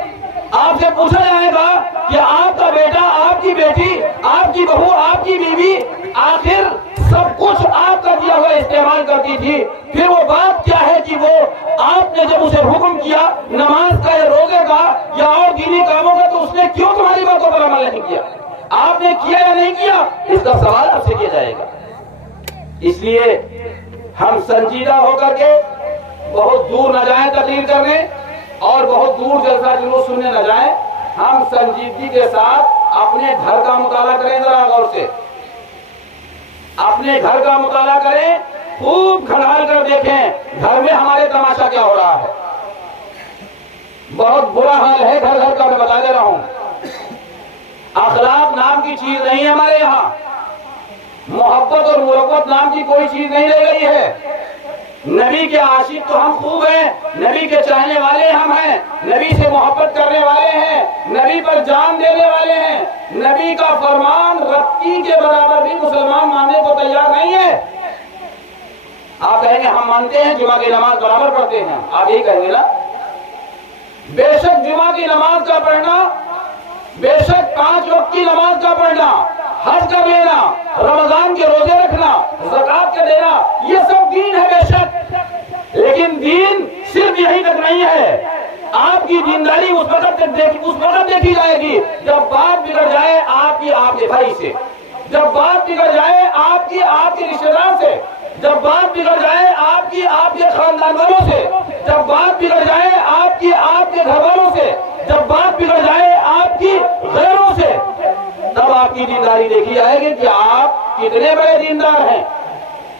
آپ سے پوچھا جائے گا کہ آپ کا بیٹا، آپ کی بیٹی، آپ کی بہو، آپ کی بیوی آخر سب کچھ آپ کا دیا ہوا استعمال کرتی تھی، پھر وہ بات کیا ہے کہ وہ آپ نے جب اسے حکم کیا نماز کا یا روزے کا یا اور دینی کاموں کا، تو اس نے کیوں تمہاری باتوں پر عمل نہیں کیا؟ آپ نے کیا یا نہیں کیا، اس کا سوال آپ سے کیا جائے گا۔ اس لیے ہم سنجیدہ ہو کر کے بہت دور نہ جائیں تقریر کرنے، اور بہت دور جلسہ جلوس سننے نہ جائیں، ہم سنجیدگی کے ساتھ اپنے گھر کا مطالعہ کریں، ذرا غور سے اپنے گھر کا مطالعہ کریں، خوب کھنگال کر دیکھیں گھر میں ہمارے تماشا کیا ہو رہا ہے۔ بہت برا حال ہے گھر گھر کا، میں بتا دے رہا ہوں۔ اخلاق نام کی چیز نہیں ہے ہمارے یہاں، محبت اور مروت نام کی کوئی چیز نہیں رہ گئی ہے۔ نبی کے عاشق تو ہم خوب ہیں، نبی کے چاہنے والے ہم ہیں، نبی سے محبت کرنے والے ہیں، نبی پر جان دینے والے ہیں، نبی کا فرمان رتی کے برابر بھی مسلمان ماننے کو تیار نہیں ہے۔ آپ کہیں گے ہم مانتے ہیں، جمعہ کی نماز برابر پڑھتے ہیں، آپ یہی کہیں گے نا؟ بے شک جمعہ کی نماز کا پڑھنا، بے شک 5 وقت کی نماز کا پڑھنا، حج کا لینا، رمضان کے روزے رکھنا، زکات کا دینا، یہ سب دین ہے بے شک، لیکن دین صرف یہی تک نہیں ہے۔ آپ کی دینداری اس وقت دیکھی جائے گی جب بات بگڑ جائے آپ کے بھائی سے، جب بات بگڑ جائے آپ کے رشتہ دار سے، جب بات بگڑ جائے آپ کے خاندان والوں سے، جب بات بگڑ جائے آپ کے گھر والوں سے، جب بات بگڑ جائے آپ کی غیروں سے، تب آپ کی دینداری دیکھی جائے گی کہ آپ کتنے بڑے دیندار ہیں،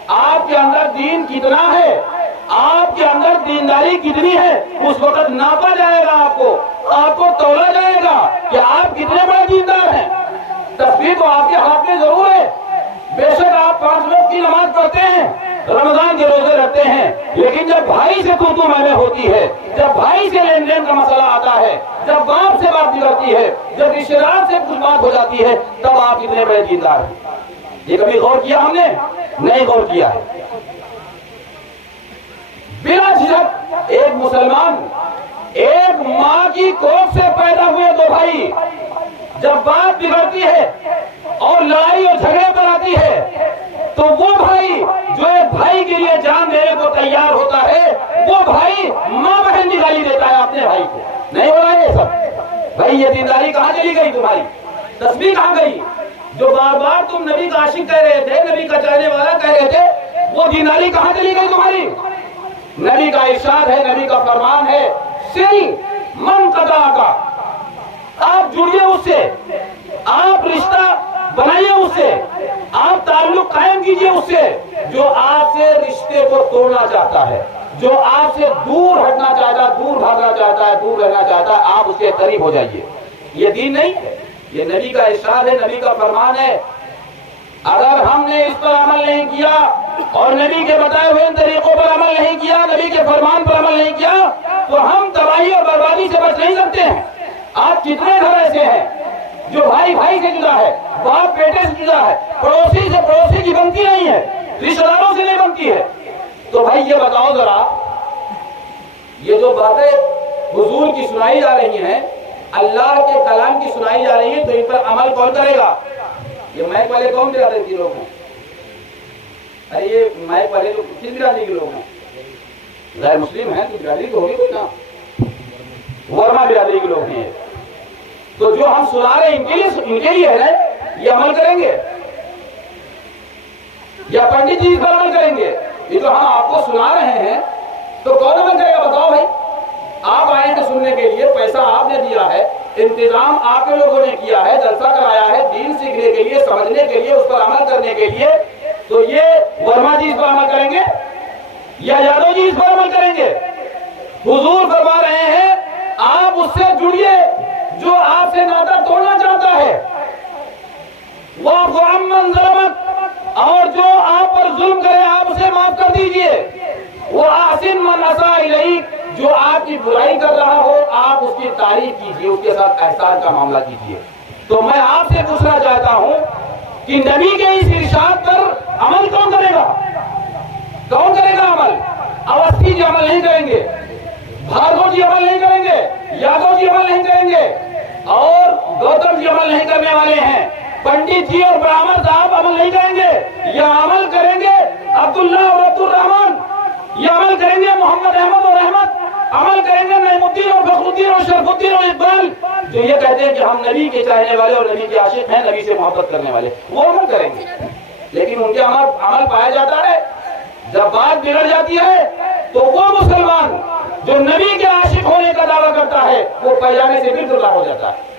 آپ کے اندر دین کتنا ہے، آپ کے اندر دینداری کتنی ہے۔ اس وقت ناپا جائے گا، آپ کو تولا جائے گا کہ آپ کتنے بڑے دیندار ہیں۔ تصویر تو آپ کے ہاتھ میں ضرور ہے، بے شک آپ 5 وقت کی نماز پڑھتے ہیں، رمضان کے روزے رکھتے ہیں، لیکن جب بھائی سے تو میں ہوتی ہے، جب بھائی سے لین دین کا مسئلہ آتا ہے، جب باپ سے بات بگڑتی ہے، جب رشتے دار سے کچھ بات ہو جاتی ہے، تب آپ کتنے بڑے دیندار ہیں؟ یہ کبھی غور کیا ہم نے؟ نہیں غور کیا ہے۔ بلا جھجک ایک مسلمان، ایک ماں کی کوکھ سے پیدا ہوئے 2 بھائی، جب بات بگڑتی ہے اور لڑائی اور جھگڑے پر آتی ہے، تو وہ بھائی جو ایک بھائی کے لیے جان دینے کو تیار ہوتا ہے، وہ بھائی ماں بہن کی گالی دیتا ہے اپنے بھائی کو۔ نہیں ہو رہا ہے یہ سب؟ بھائی یہ دینداری کہاں چلی گئی تمہاری؟ تسبیح کہاں گئی؟ جو بار بار تم نبی کا عاشق کہہ رہے تھے، نبی کا چاہنے والا کہہ رہے تھے، وہ دینداری کہاں چلی گئی تمہاری؟ نبی کا ارشاد ہے، نبی کا فرمان ہے، سل من قطع کا، آپ جڑیے اس سے، آپ رشتہ بنائیے اس سے، آپ تعلق قائم کیجئے اس سے۔ جو آپ سے رشتے کو توڑنا چاہتا ہے، جو آپ سے دور ہٹنا چاہتا ہے، دور بھاگنا چاہتا ہے، دور رہنا چاہتا ہے، آپ اس کے قریب ہو جائیے۔ یہ دین نہیں ہے، یہ نبی کا ارشاد ہے، نبی کا فرمان ہے۔ اگر ہم نے اس پر عمل نہیں کیا اور نبی کے بتائے ہوئے طریقوں پر عمل نہیں کیا، نبی کے فرمان پر عمل نہیں کیا، تو ہم تباہی اور بربادی سے بچ نہیں سکتے ہیں۔ آج کتنے گھر ایسے ہیں جو بھائی بھائی سے جدا ہے، باپ بیٹے سے جدا ہے، پڑوسی سے پڑوسی کی بنتی نہیں ہے، رشتہ داروں سے نہیں بنتی ہے۔ تو بھائی یہ بتاؤ ذرا، یہ جو باتیں حضور کی سنائی جا رہی ہیں، اللہ کے کلام کی سنائی جا رہی ہیں، تو ان پر عمل کون کرے گا؟ یہ مائک والے کون برادری کے لوگ ہیں؟ ارے یہ مائک والے لوگ کس برادری کے لوگ ہیں؟ غیر مسلم ہیں تو برادری تو ہوگی کوئی نا، ورما برادری کے لوگ ہیں۔ تو جو ہم سنا رہے ہیں ان کے لیے ہے نا، یہ عمل کریں گے یا پنڈت جی اس پر عمل کریں گے؟ یہ جو ہم آپ کو سنا رہے ہیں تو کون عمل کرے گا بتاؤ بھائی؟ آپ آئے ہیں سننے کے لیے، پیسہ آپ نے دیا ہے، انتظام آپ کے لوگوں نے کیا ہے، جلسہ کرایا ہے دین سیکھنے کے لیے، سمجھنے کے لیے، اس پر عمل کرنے کے لیے، تو یہ ورما جی اس پر عمل کریں گے یا یادو جی اس پر عمل کریں گے؟ حضور فرما رہے ہیں آپ اس سے جڑیے جو آپ سے ناطہ توڑنا چاہتا ہے، وَاعْفُ عَمَّنْ ظَلَمَكَ، اور جو آپ پر ظلم کرے آپ اسے معاف کر دیجئے، وَأَحْسِنْ مَنْ أَسَاءَ إِلَيْكَ، جو آپ کی برائی کر رہا ہو آپ اس کی تعریف کیجئے، اس کے ساتھ احسان کا معاملہ کیجئے۔ تو میں آپ سے پوچھنا چاہتا ہوں کہ نبی کے اس ارشاد پر عمل کون کرے گا؟ کون کرے گا عمل؟ اوستھی جی عمل نہیں کریں گے، بھارگو جی عمل نہیں کریں گے، یادو جی عمل نہیں کریں گے، اور گوتم جی عمل نہیں کرنے والے ہیں، پنڈت جی اور برہمن صاحب عمل نہیں کریں گے، یا عمل کریں گے عبداللہ اور عبد الرحمن، یا عمل کریں گے محمد احمد اور احمد، عمل کریں گے نعیم الدین اور فخر الدین اور شرف الدین اور اقبال، جو یہ کہتے ہیں کہ ہم نبی کے چاہنے والے اور نبی کے عاشق ہیں، نبی سے محبت کرنے والے، وہ عمل کریں گے۔ لیکن ان کے عمل پایا جاتا ہے، جب بات بگڑ جاتی ہے تو وہ مسلمان جو نبی کے عاشق ہونے کا دعویٰ کرتا ہے وہ پیجامے سے بالکل ہو جاتا ہے،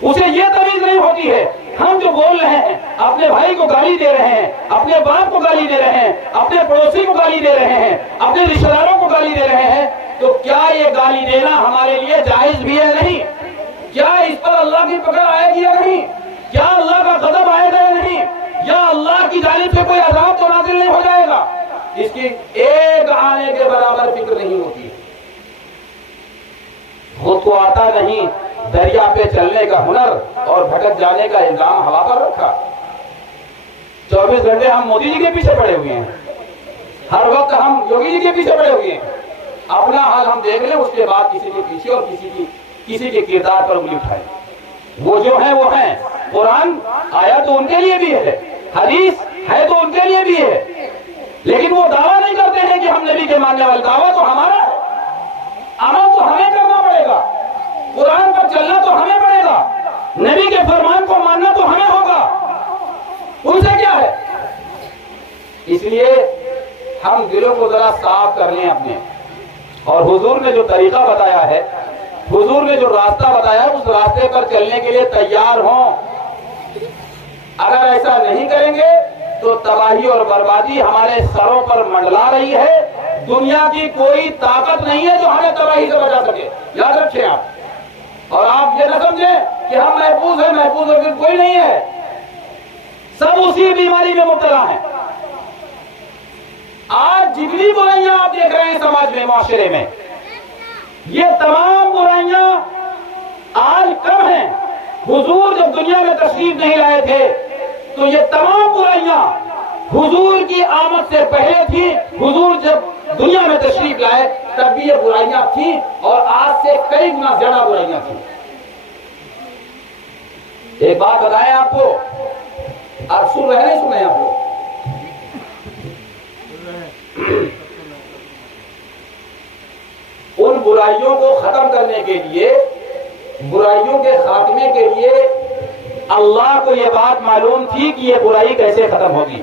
اسے یہ تمیز نہیں ہوتی ہے ہم جو بول رہے ہیں اپنے بھائی کو گالی دے رہے ہیں، اپنے باپ کو گالی دے رہے ہیں، اپنے پڑوسی کو گالی دے رہے ہیں، اپنے رشتہ داروں کو گالی دے رہے ہیں، تو کیا یہ گالی دینا ہمارے لیے جائز بھی ہے نہیں؟ کیا اس پر اللہ کی پکڑ آئے گی یا نہیں؟ کیا اللہ کا غضب آئے گا یا نہیں؟ یا اللہ کی جانب سے کوئی عذاب تو نازل نہیں ہو جائے گا؟ اس کی ایک آنے کے برابر فکر نہیں ہوتی۔ خود کو آتا نہیں، دریا پہ چلنے کا ہنر اور بھٹک جانے کا الزام ہوا پر رکھا۔ 24 گھنٹے ہم مودی جی کے پیچھے پڑے ہوئے ہیں، ہر وقت ہم یوگی جی کے پیچھے پڑے ہوئے ہیں، اپنا حال ہم دیکھ لیں، اس کے بعد کسی کے پیچھے اور کسی کے کردار پر انگلی اٹھائیں۔ وہ جو ہیں وہ ہیں، قرآن آیا تو ان کے لیے بھی ہے، حدیث ہے تو ان کے لیے بھی ہے، لیکن وہ دعویٰ نہیں کرتے ہیں کہ ہم نبی کے ماننے والے، دعویٰ تو ہمارا ہے، عمل تو ہمیں کرنا پڑے گا، قرآن پر چلنا تو ہمیں پڑے گا، نبی کے فرمان کو ماننا تو ہمیں ہوگا، ان سے کیا ہے؟ اس لیے ہم دلوں کو ذرا صاف کر لیں اپنے، اور حضور نے جو طریقہ بتایا ہے، حضور نے جو راستہ بتایا ہے، اس راستے پر چلنے کے لیے تیار ہوں۔ اگر ایسا نہیں کریں گے تو تباہی اور بربادی ہمارے سروں پر منڈلا رہی ہے، دنیا کی کوئی طاقت نہیں ہے جو ہمیں تباہی سے بچا سکے، یاد رکھیں آپ۔ اور آپ یہ نہ سمجھیں کہ ہم محفوظ ہیں، محفوظ ہے، کوئی نہیں ہے۔ سب اسی بیماری میں مبتلا ہیں۔ آج جتنی برائیاں آپ دیکھ رہے ہیں سماج میں، معاشرے میں، یہ تمام برائیاں آج کم ہیں۔ حضور جب دنیا میں تشریف نہیں لائے تھے تو یہ تمام برائیاں حضور کی آمد سے پہلے تھی۔ حضور جب دنیا میں تشریف لائے تب بھی یہ برائیاں تھیں، اور آج سے کئی گنا زیادہ برائیاں تھیں۔ ایک بات بتائیں آپ کو، آپ سن رہے ہیں؟ سنیں آپ لوگ، ان برائیوں کو ختم کرنے کے لیے، برائیوں کے خاتمے کے لیے اللہ کو یہ بات معلوم تھی کہ یہ برائی کیسے ختم ہوگی۔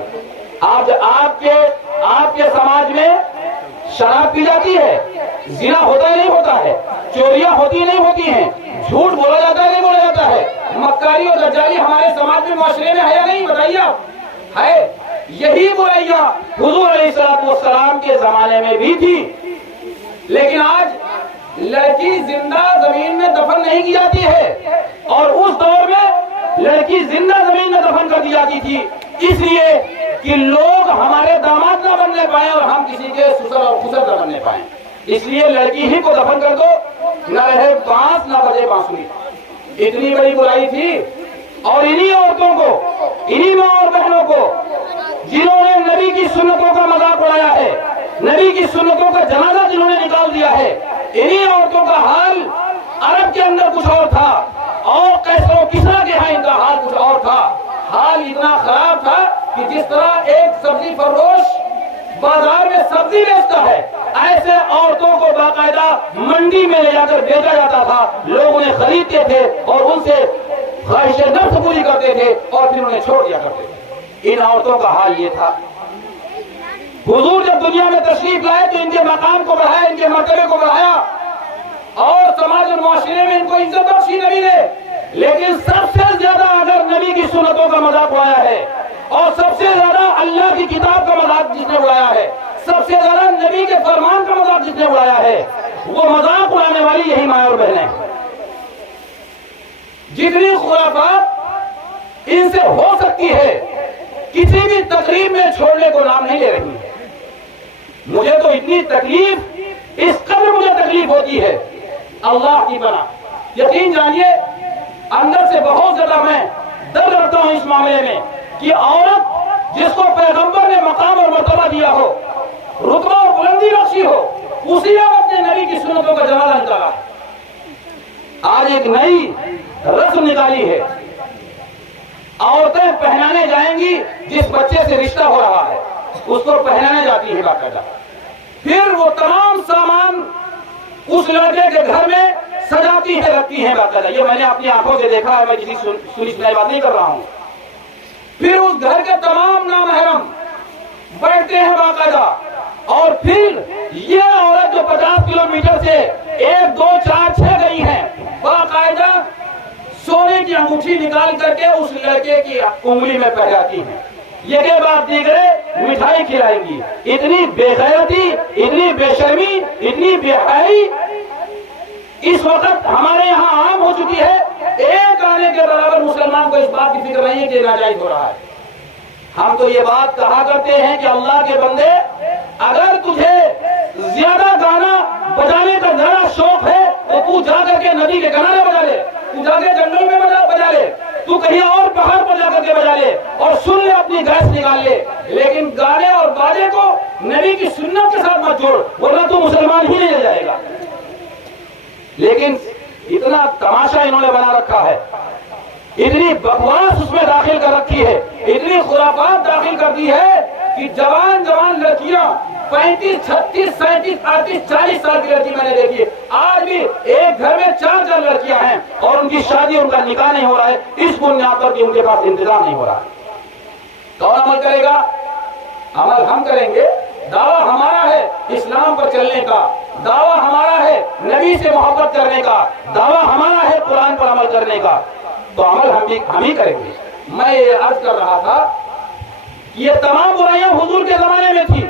آج آپ کے سماج میں شراب پی جاتی ہے، زنا ہوتا ہی نہیں ہوتا ہے، چوریاں ہوتی نہیں ہوتی ہیں، جھوٹ بولا جاتا ہے نہیں بولا جاتا ہے، مکاری اور دجالی ہمارے سماج میں، معاشرے میں ہے یا نہیں؟ بتائیے آپ، ہے؟ یہی برائیاں حضور علیہ السلام کے زمانے میں بھی تھی، لیکن آج لڑکی زندہ زمین میں دفن نہیں کی جاتی ہے، اور اس دور میں لڑکی زندہ زمین میں دفن کر دی جاتی تھی، اس لیے کہ لوگ ہمارے داماد نہ بننے پائیں اور ہم کسی کے سسر اور خسر نہ بننے پائیں، اس لیے لڑکی ہی کو دفن کر دو، نہ رہے بانس نہ بجے بانسری۔ اتنی بڑی برائی تھی، اور انہی عورتوں کو، انہی ماں اور بہنوں کو جنہوں نے نبی کی سنتوں کا مذاق اڑایا ہے، نبی کی سنتوں کا جنازہ جنہوں نے نکال دیا ہے، انہی عورتوں کا حال عرب کے اندر کچھ اور تھا، اور کیسر و کسریٰ کے ہاں ان کا حال کچھ اور تھا۔ حال اتنا خراب تھا کہ جس طرح ایک سبزی فروش بازار میں سبزی بیچتا ہے، ایسے عورتوں کو باقاعدہ منڈی میں لے جا کر بیچا جاتا تھا، لوگ انہیں خریدتے تھے اور ان سے خواہش نفس پوری کرتے تھے اور پھر انہیں چھوڑ دیا کرتے تھے۔ ان عورتوں کا حال یہ تھا۔ حضور جب دنیا میں تشریف لائے تو ان کے مقام کو بڑھایا، ان کے مرتبے کو بڑھایا، اور سماج اور معاشرے میں ان کو عزت بخشی نبی نے۔ لیکن سب سے زیادہ اگر نبی کی سنتوں کا مذاق اڑایا ہے، اور سب سے زیادہ اللہ کی کتاب کا مذاق جس نے اڑایا ہے، سب سے زیادہ نبی کے فرمان کا مذاق جس نے اڑایا ہے، وہ مذاق اڑانے والی یہی ماں اور بہنیں۔ جتنی خرافات ان سے ہو سکتی ہے کسی بھی تقریب میں چھوڑنے کو نام نہیں لے رہی۔ مجھے تو اتنی تکلیف، اس قدر مجھے تکلیف ہوتی ہے اللہ کی پناہ، یقین جانیے اندر سے بہت زیادہ میں درد رکھتا ہوں اس معاملے میں کہ عورت جس کو پیغمبر نے مقام اور مرتبہ دیا ہو، رتبہ اور بلندی بخشی ہو، اسی نے اپنے نبی کی سنتوں کا جنازہ نکالا۔ آج ایک نئی رسم نکالی ہے، عورتیں پہنانے جائیں گی، جس بچے سے رشتہ ہو رہا ہے اس کو پہنانے جاتی ہے باقاعدہ، پھر وہ تمام سامان اس لڑکے کے گھر میں سجاتی ہے، رکھتی ہیں باقاعدہ۔ یہ میں نے اپنی آنکھوں سے دیکھا ہے، میں کسی سنی سنائی بات نہیں کر رہا ہوں۔ پھر اس گھر کے تمام نامحرم بیٹھتے ہیں باقاعدہ، اور پھر یہ عورت جو 50 کلومیٹر سے 1 2 4 6 گئی ہیں، باقاعدہ سونے کی انگوٹھی نکال کر کے اس لڑکے کی انگلی میں پہناتی ہیں، یہ کے بعد دیگرے مٹھائی کھلائیں گی۔ اتنی بے غیرتی، اتنی بے شرمی، اتنی بے حیائی اس وقت ہمارے یہاں عام ہو چکی ہے، ایک آنے کے برابر مسلمان کو اس بات کی فکر نہیں ہے کہ ناجائز ہو رہا ہے۔ ہم تو یہ بات کہا کرتے ہیں کہ اللہ کے بندے، اگر تجھے زیادہ گانا بجانے کا زیادہ شوق ہے تو تو جا کر کے ندی کے کنارے بجا لے، تو جا کے جنگل میں بجا لے، تو کہیں اور پہاڑ پر جا کر کے بجا لے اور سن لے، اپنی گیس نکال لے، لیکن گانے اور باجے کو نبی کی سنت کے ساتھ مت جوڑ، ورنہ تو مسلمان ہی نہیں رہ جائے گا۔ لیکن اتنا تماشا انہوں نے بنا رکھا ہے، اتنی بکواس اس میں داخل کر رکھی ہے، اتنی خرافات داخل کر دی ہے کہ جوان لڑکیاں 35 36 37 38 40 سال کی لڑکی میں نے دیکھی ہے۔ آج بھی ایک گھر میں 4 لڑکیاں ہیں اور ان کی شادی، ان کا نکاح نہیں ہو رہا ہے، اس بنیاد پر کہ ان کے پاس انتظام نہیں ہو رہا۔ کون عمل کرے گا؟ عمل ہم کریں گے، دعویٰ ہمارا ہے اسلام پر چلنے کا، دعویٰ ہمارا ہے نبی سے محبت کرنے کا، دعویٰ ہمارا ہے قرآن پر عمل کرنے کا، تو عمل ہم ہی کریں گے۔ میں یہ عرض کر رہا تھا کہ یہ تمام برائیاں حضور کے زمانے میں تھی،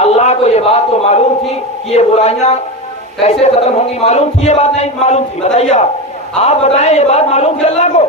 اللہ کو یہ بات تو معلوم تھی کہ یہ برائیاں کیسے ختم ہوں گی، معلوم تھی یہ بات؟ نہیں معلوم تھی؟ بتائیے آپ بتائیں، یہ بات معلوم تھی اللہ کو؟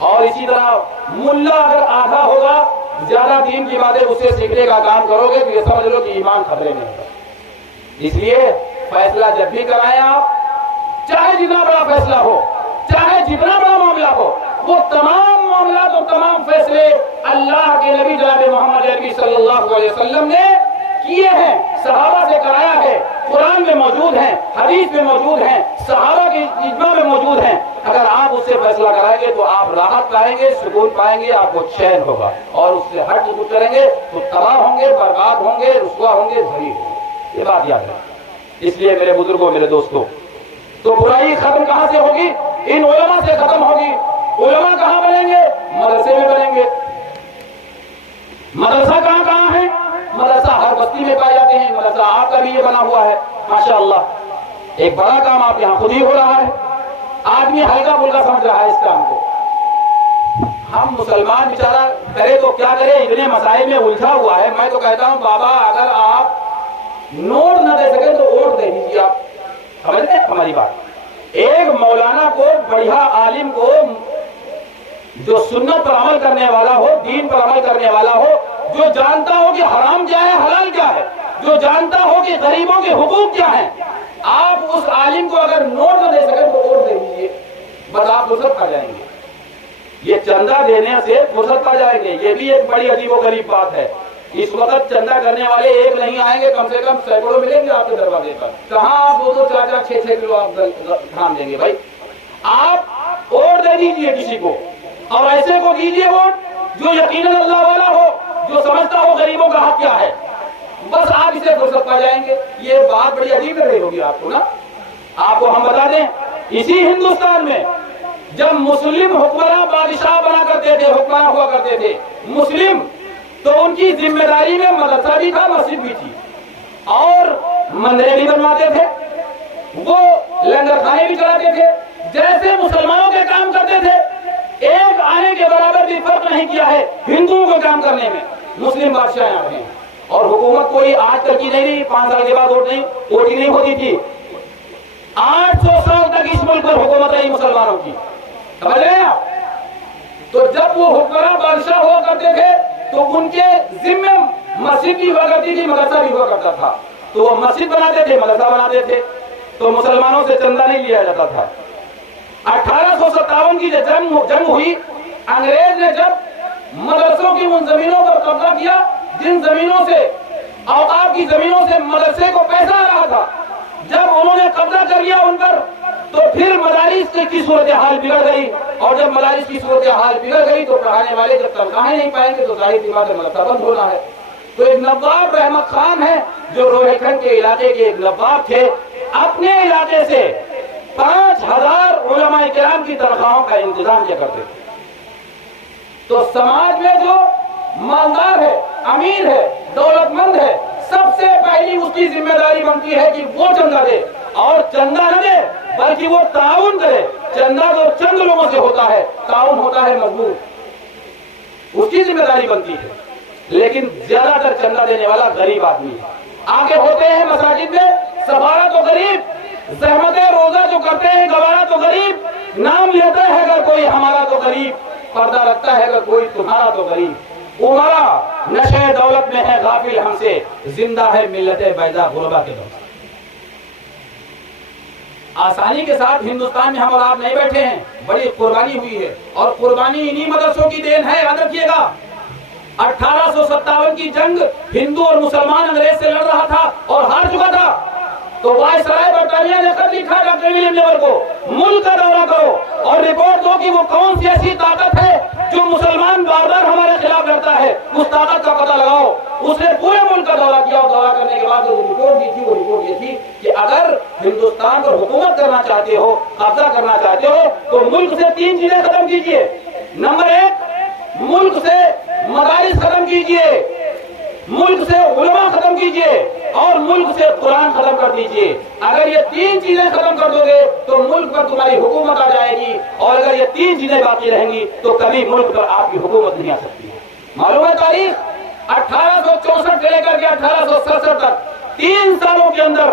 اور اسی طرح ملا اگر آدھا ہوگا، زیادہ دین کی باتیں اس سے سیکھنے کا کام کرو گے تو یہ سمجھ لو کہ ایمان خطرے میں ہے۔ اس لیے فیصلہ جب بھی کرائیں آپ، چاہے جتنا بڑا فیصلہ ہو، چاہے جتنا بڑا معاملہ ہو، وہ تمام معاملات اور تمام فیصلے اللہ کے نبی جناب محمد عربی صلی اللہ علیہ وسلم نے کیے ہیں، صحابہ سے کرایا ہے، قرآن میں موجود ہیں، حدیث میں موجود ہیں، صحابہ کے اجماع میں موجود ہیں۔ اگر آپ اس سے فیصلہ کرائیں گے تو آپ راحت پائیں گے، سکون پائیں گے، آپ کو چین ہوگا، اور اس سے ہٹ کچھ کریں گے تو تباہ ہوں گے، برباد ہوں گے، رسوا ہوں گے، ذلیل ہوں گے۔ یہ بات یاد رکھیں۔ اس لیے میرے بزرگوں، میرے دوستوں، تو برائی ختم کہاں سے ہوگی؟ ان علماء سے ختم ہوگی۔ علماء کہاں بنیں گے؟ مدرسے میں بنیں گے۔ مدرسہ کہاں کہاں ہے؟ مدرسہ ہر بستی میں پائے جاتے ہیں۔ مدرسہ آپ کا بھی یہ بنا ہوا ہے، ماشاءاللہ۔ ایک بڑا کام آپ یہاں خود ہی ہو رہا ہے۔ آدمی ہلکا پھلکا سمجھ رہا ہے اس کام کو۔ ہم مسلمان بیچارہ کرے تو کیا کرے، اتنے مسائل میں الجھا ہوا ہے۔ میں تو کہتا ہوں بابا اگر آپ نوٹ نہ دے سکے تو ووٹ دے دیجیے۔ آپ سمجھ رہے ہیں ہماری بات؟ ایک مولانا کو، بڑھیا عالم کو، جو سنت پر عمل کرنے والا ہو، دین پر عمل کرنے والا ہو، جو جانتا ہو کہ حرام کیا ہے، حلال کیا ہے، جو جانتا ہو کہ غریبوں کے حقوق کیا ہیں، آپ اس عالم کو اگر نوٹ نہ دے سکے تو ووٹ دے دیجیے، بس آپ فرصت پا جائیں گے۔ یہ چندہ دینے سے فرصت پا جائیں گے، یہ بھی ایک بڑی عجیب و غریب بات ہے۔ اس وقت چندہ کرنے والے ایک نہیں آئیں گے، کم سے کم سینکڑوں ملیں گے آپ کے دروازے پر۔ کہاں آپ 2-2, 4-4, 6-6 کلو آپ دھان دیں گے؟ بھائی آپ ووٹ دے دیجیے کسی کو، اور ایسے کو دیجیے ووٹ جو یقیناً اللہ والا ہو، جو سمجھتا ہو غریبوں کا حق کیا ہے، بس آپ اسے فرصت پا جائیں گے۔ یہ بات بڑی عجیب لگ رہی ہوگی آپ کو نا۔ آپ کو ہم بتا دیں، اسی ہندوستان میں جب مسلم حکمراں بادشاہ بنا کرتے تھے، حکمراں ہوا کرتے تھے مسلم، تو ان کی ذمہ داری میں مدرسہ بھی تھا، مسجد بھی تھی، اور مندریں بھی بنواتے تھے، وہ لنگر خانے بھی چلاتے تھے، جیسے مسلمانوں کے کام کرتے تھے۔ ایک آنے کے برابر بھی فرق نہیں کیا ہے ہندوؤں کو کام کرنے میں۔ مسلم بادشاہ آتے ہیں، اور حکومت کوئی آج تک کی نہیں، 5 سال کے بعد ووٹ ہی نہیں ہوتی تھی۔ 800 سال تک اس ملک پر حکومت رہی مسلمانوں کی، سمجھ رہے ہیں آپ؟ تو جب وہ حکمراں بادشاہ ہوا کرتے تھے تو ان کے ذمہ مسجد بھی ہوا کرتی تھی، مدرسہ بھی ہوا کرتا تھا، تو وہ مسجد بناتے تھے، مدرسہ بناتے تھے، تو مسلمانوں سے چندہ نہیں لیا جاتا تھا۔ 1857 کی جنگ ہوئی، انگریز نے جب مدرسوں کی ان زمینوں پر قبضہ کیا جن زمینوں سے، اوقاف کی زمینوں سے مدرسے کو پیسہ آ رہا تھا، جب انہوں نے قبضہ کر لیا ان پر، تو پھر مدارس کی صورتحال بگڑ گئی، اور جب مدارس کی صورتحال بگڑ گئی تو پڑھانے والے جب تنخواہیں نہیں پائیں گے تو ظاہر سی بات ہے مدرسہ بند ہونا ہے۔ تو ایک نواب رحمت خان ہے جو روہے کھنڈ کے علاقے کے ایک نواب تھے، اپنے علاقے سے 5000 علماء کرام کی تنخواہوں کا انتظام کیا کرتے تھے۔ تو سماج میں جو مالدار ہے، امیر ہے، دولت مند ہے، سب سے پہلی اس کی ذمہ داری بنتی ہے کہ وہ چندہ دے، اور چندہ نہ دے بلکہ وہ تعاون کرے۔ چندہ تو چند لوگوں سے ہوتا ہے، تعاون ہوتا ہے مضبوط، اس کی ذمہ داری بنتی ہے۔ لیکن زیادہ تر چندہ دینے والا غریب آدمی ہے۔ آگے ہوتے ہیں مساجد میں، سفارہ تو غریب، زحمت روزہ جو کرتے ہیں گوارا تو غریب، نام لیتا ہے اگر کوئی ہمارا تو غریب، پردہ رکھتا ہے اگر کوئی تمہارا تو غریب، عمرہ نشے دولت میں ہے غافل ہم سے، زندہ ہے ملت بیضا غربا کے دور۔ آسانی کے ساتھ ہندوستان میں ہم اور آپ نہیں بیٹھے ہیں، بڑی قربانی ہوئی ہے، اور قربانی انہی مدرسوں کی دین ہے، یاد رکھیے گا۔ 1857 کی جنگ ہندو اور مسلمان انگریز سے لڑ رہا تھا اور ہار چکا تھا، تو وائسرائے برطانیہ نے خط لکھا ڈاکٹر ولیم لیور کو، ملک کا دورہ کرو اور رپورٹ دو کہ وہ کون سی ایسی طاقت ہے جو مسلمان بار بار ہمارے خلاف لڑتا ہے، اس طاقت کا پتہ لگاؤ۔ اس نے پورے ملک کا دورہ کیا، اور دورہ کرنے کے بعد جو رپورٹ دی تھی وہ رپورٹ یہ تھی کہ اگر ہندوستان پر حکومت کرنا چاہتے ہو، قبضہ کرنا چاہتے ہو، تو ملک سے 3 چیزیں ختم کیجئے۔ نمبر 1، ملک سے مدارس ختم کیجئے، ملک سے علماء ختم کیجئے، اور ملک سے قرآن ختم کر دیجئے۔ اگر یہ 3 چیزیں ختم کر دو گے تو ملک پر تمہاری حکومت آ جائے گی، اور اگر یہ 3 چیزیں باقی رہیں گی تو کبھی ملک پر آپ کی حکومت نہیں آ سکتی۔ معلوم ہے تاریخ 1864 سے لے کر کے 1867 تک 3 سالوں کے اندر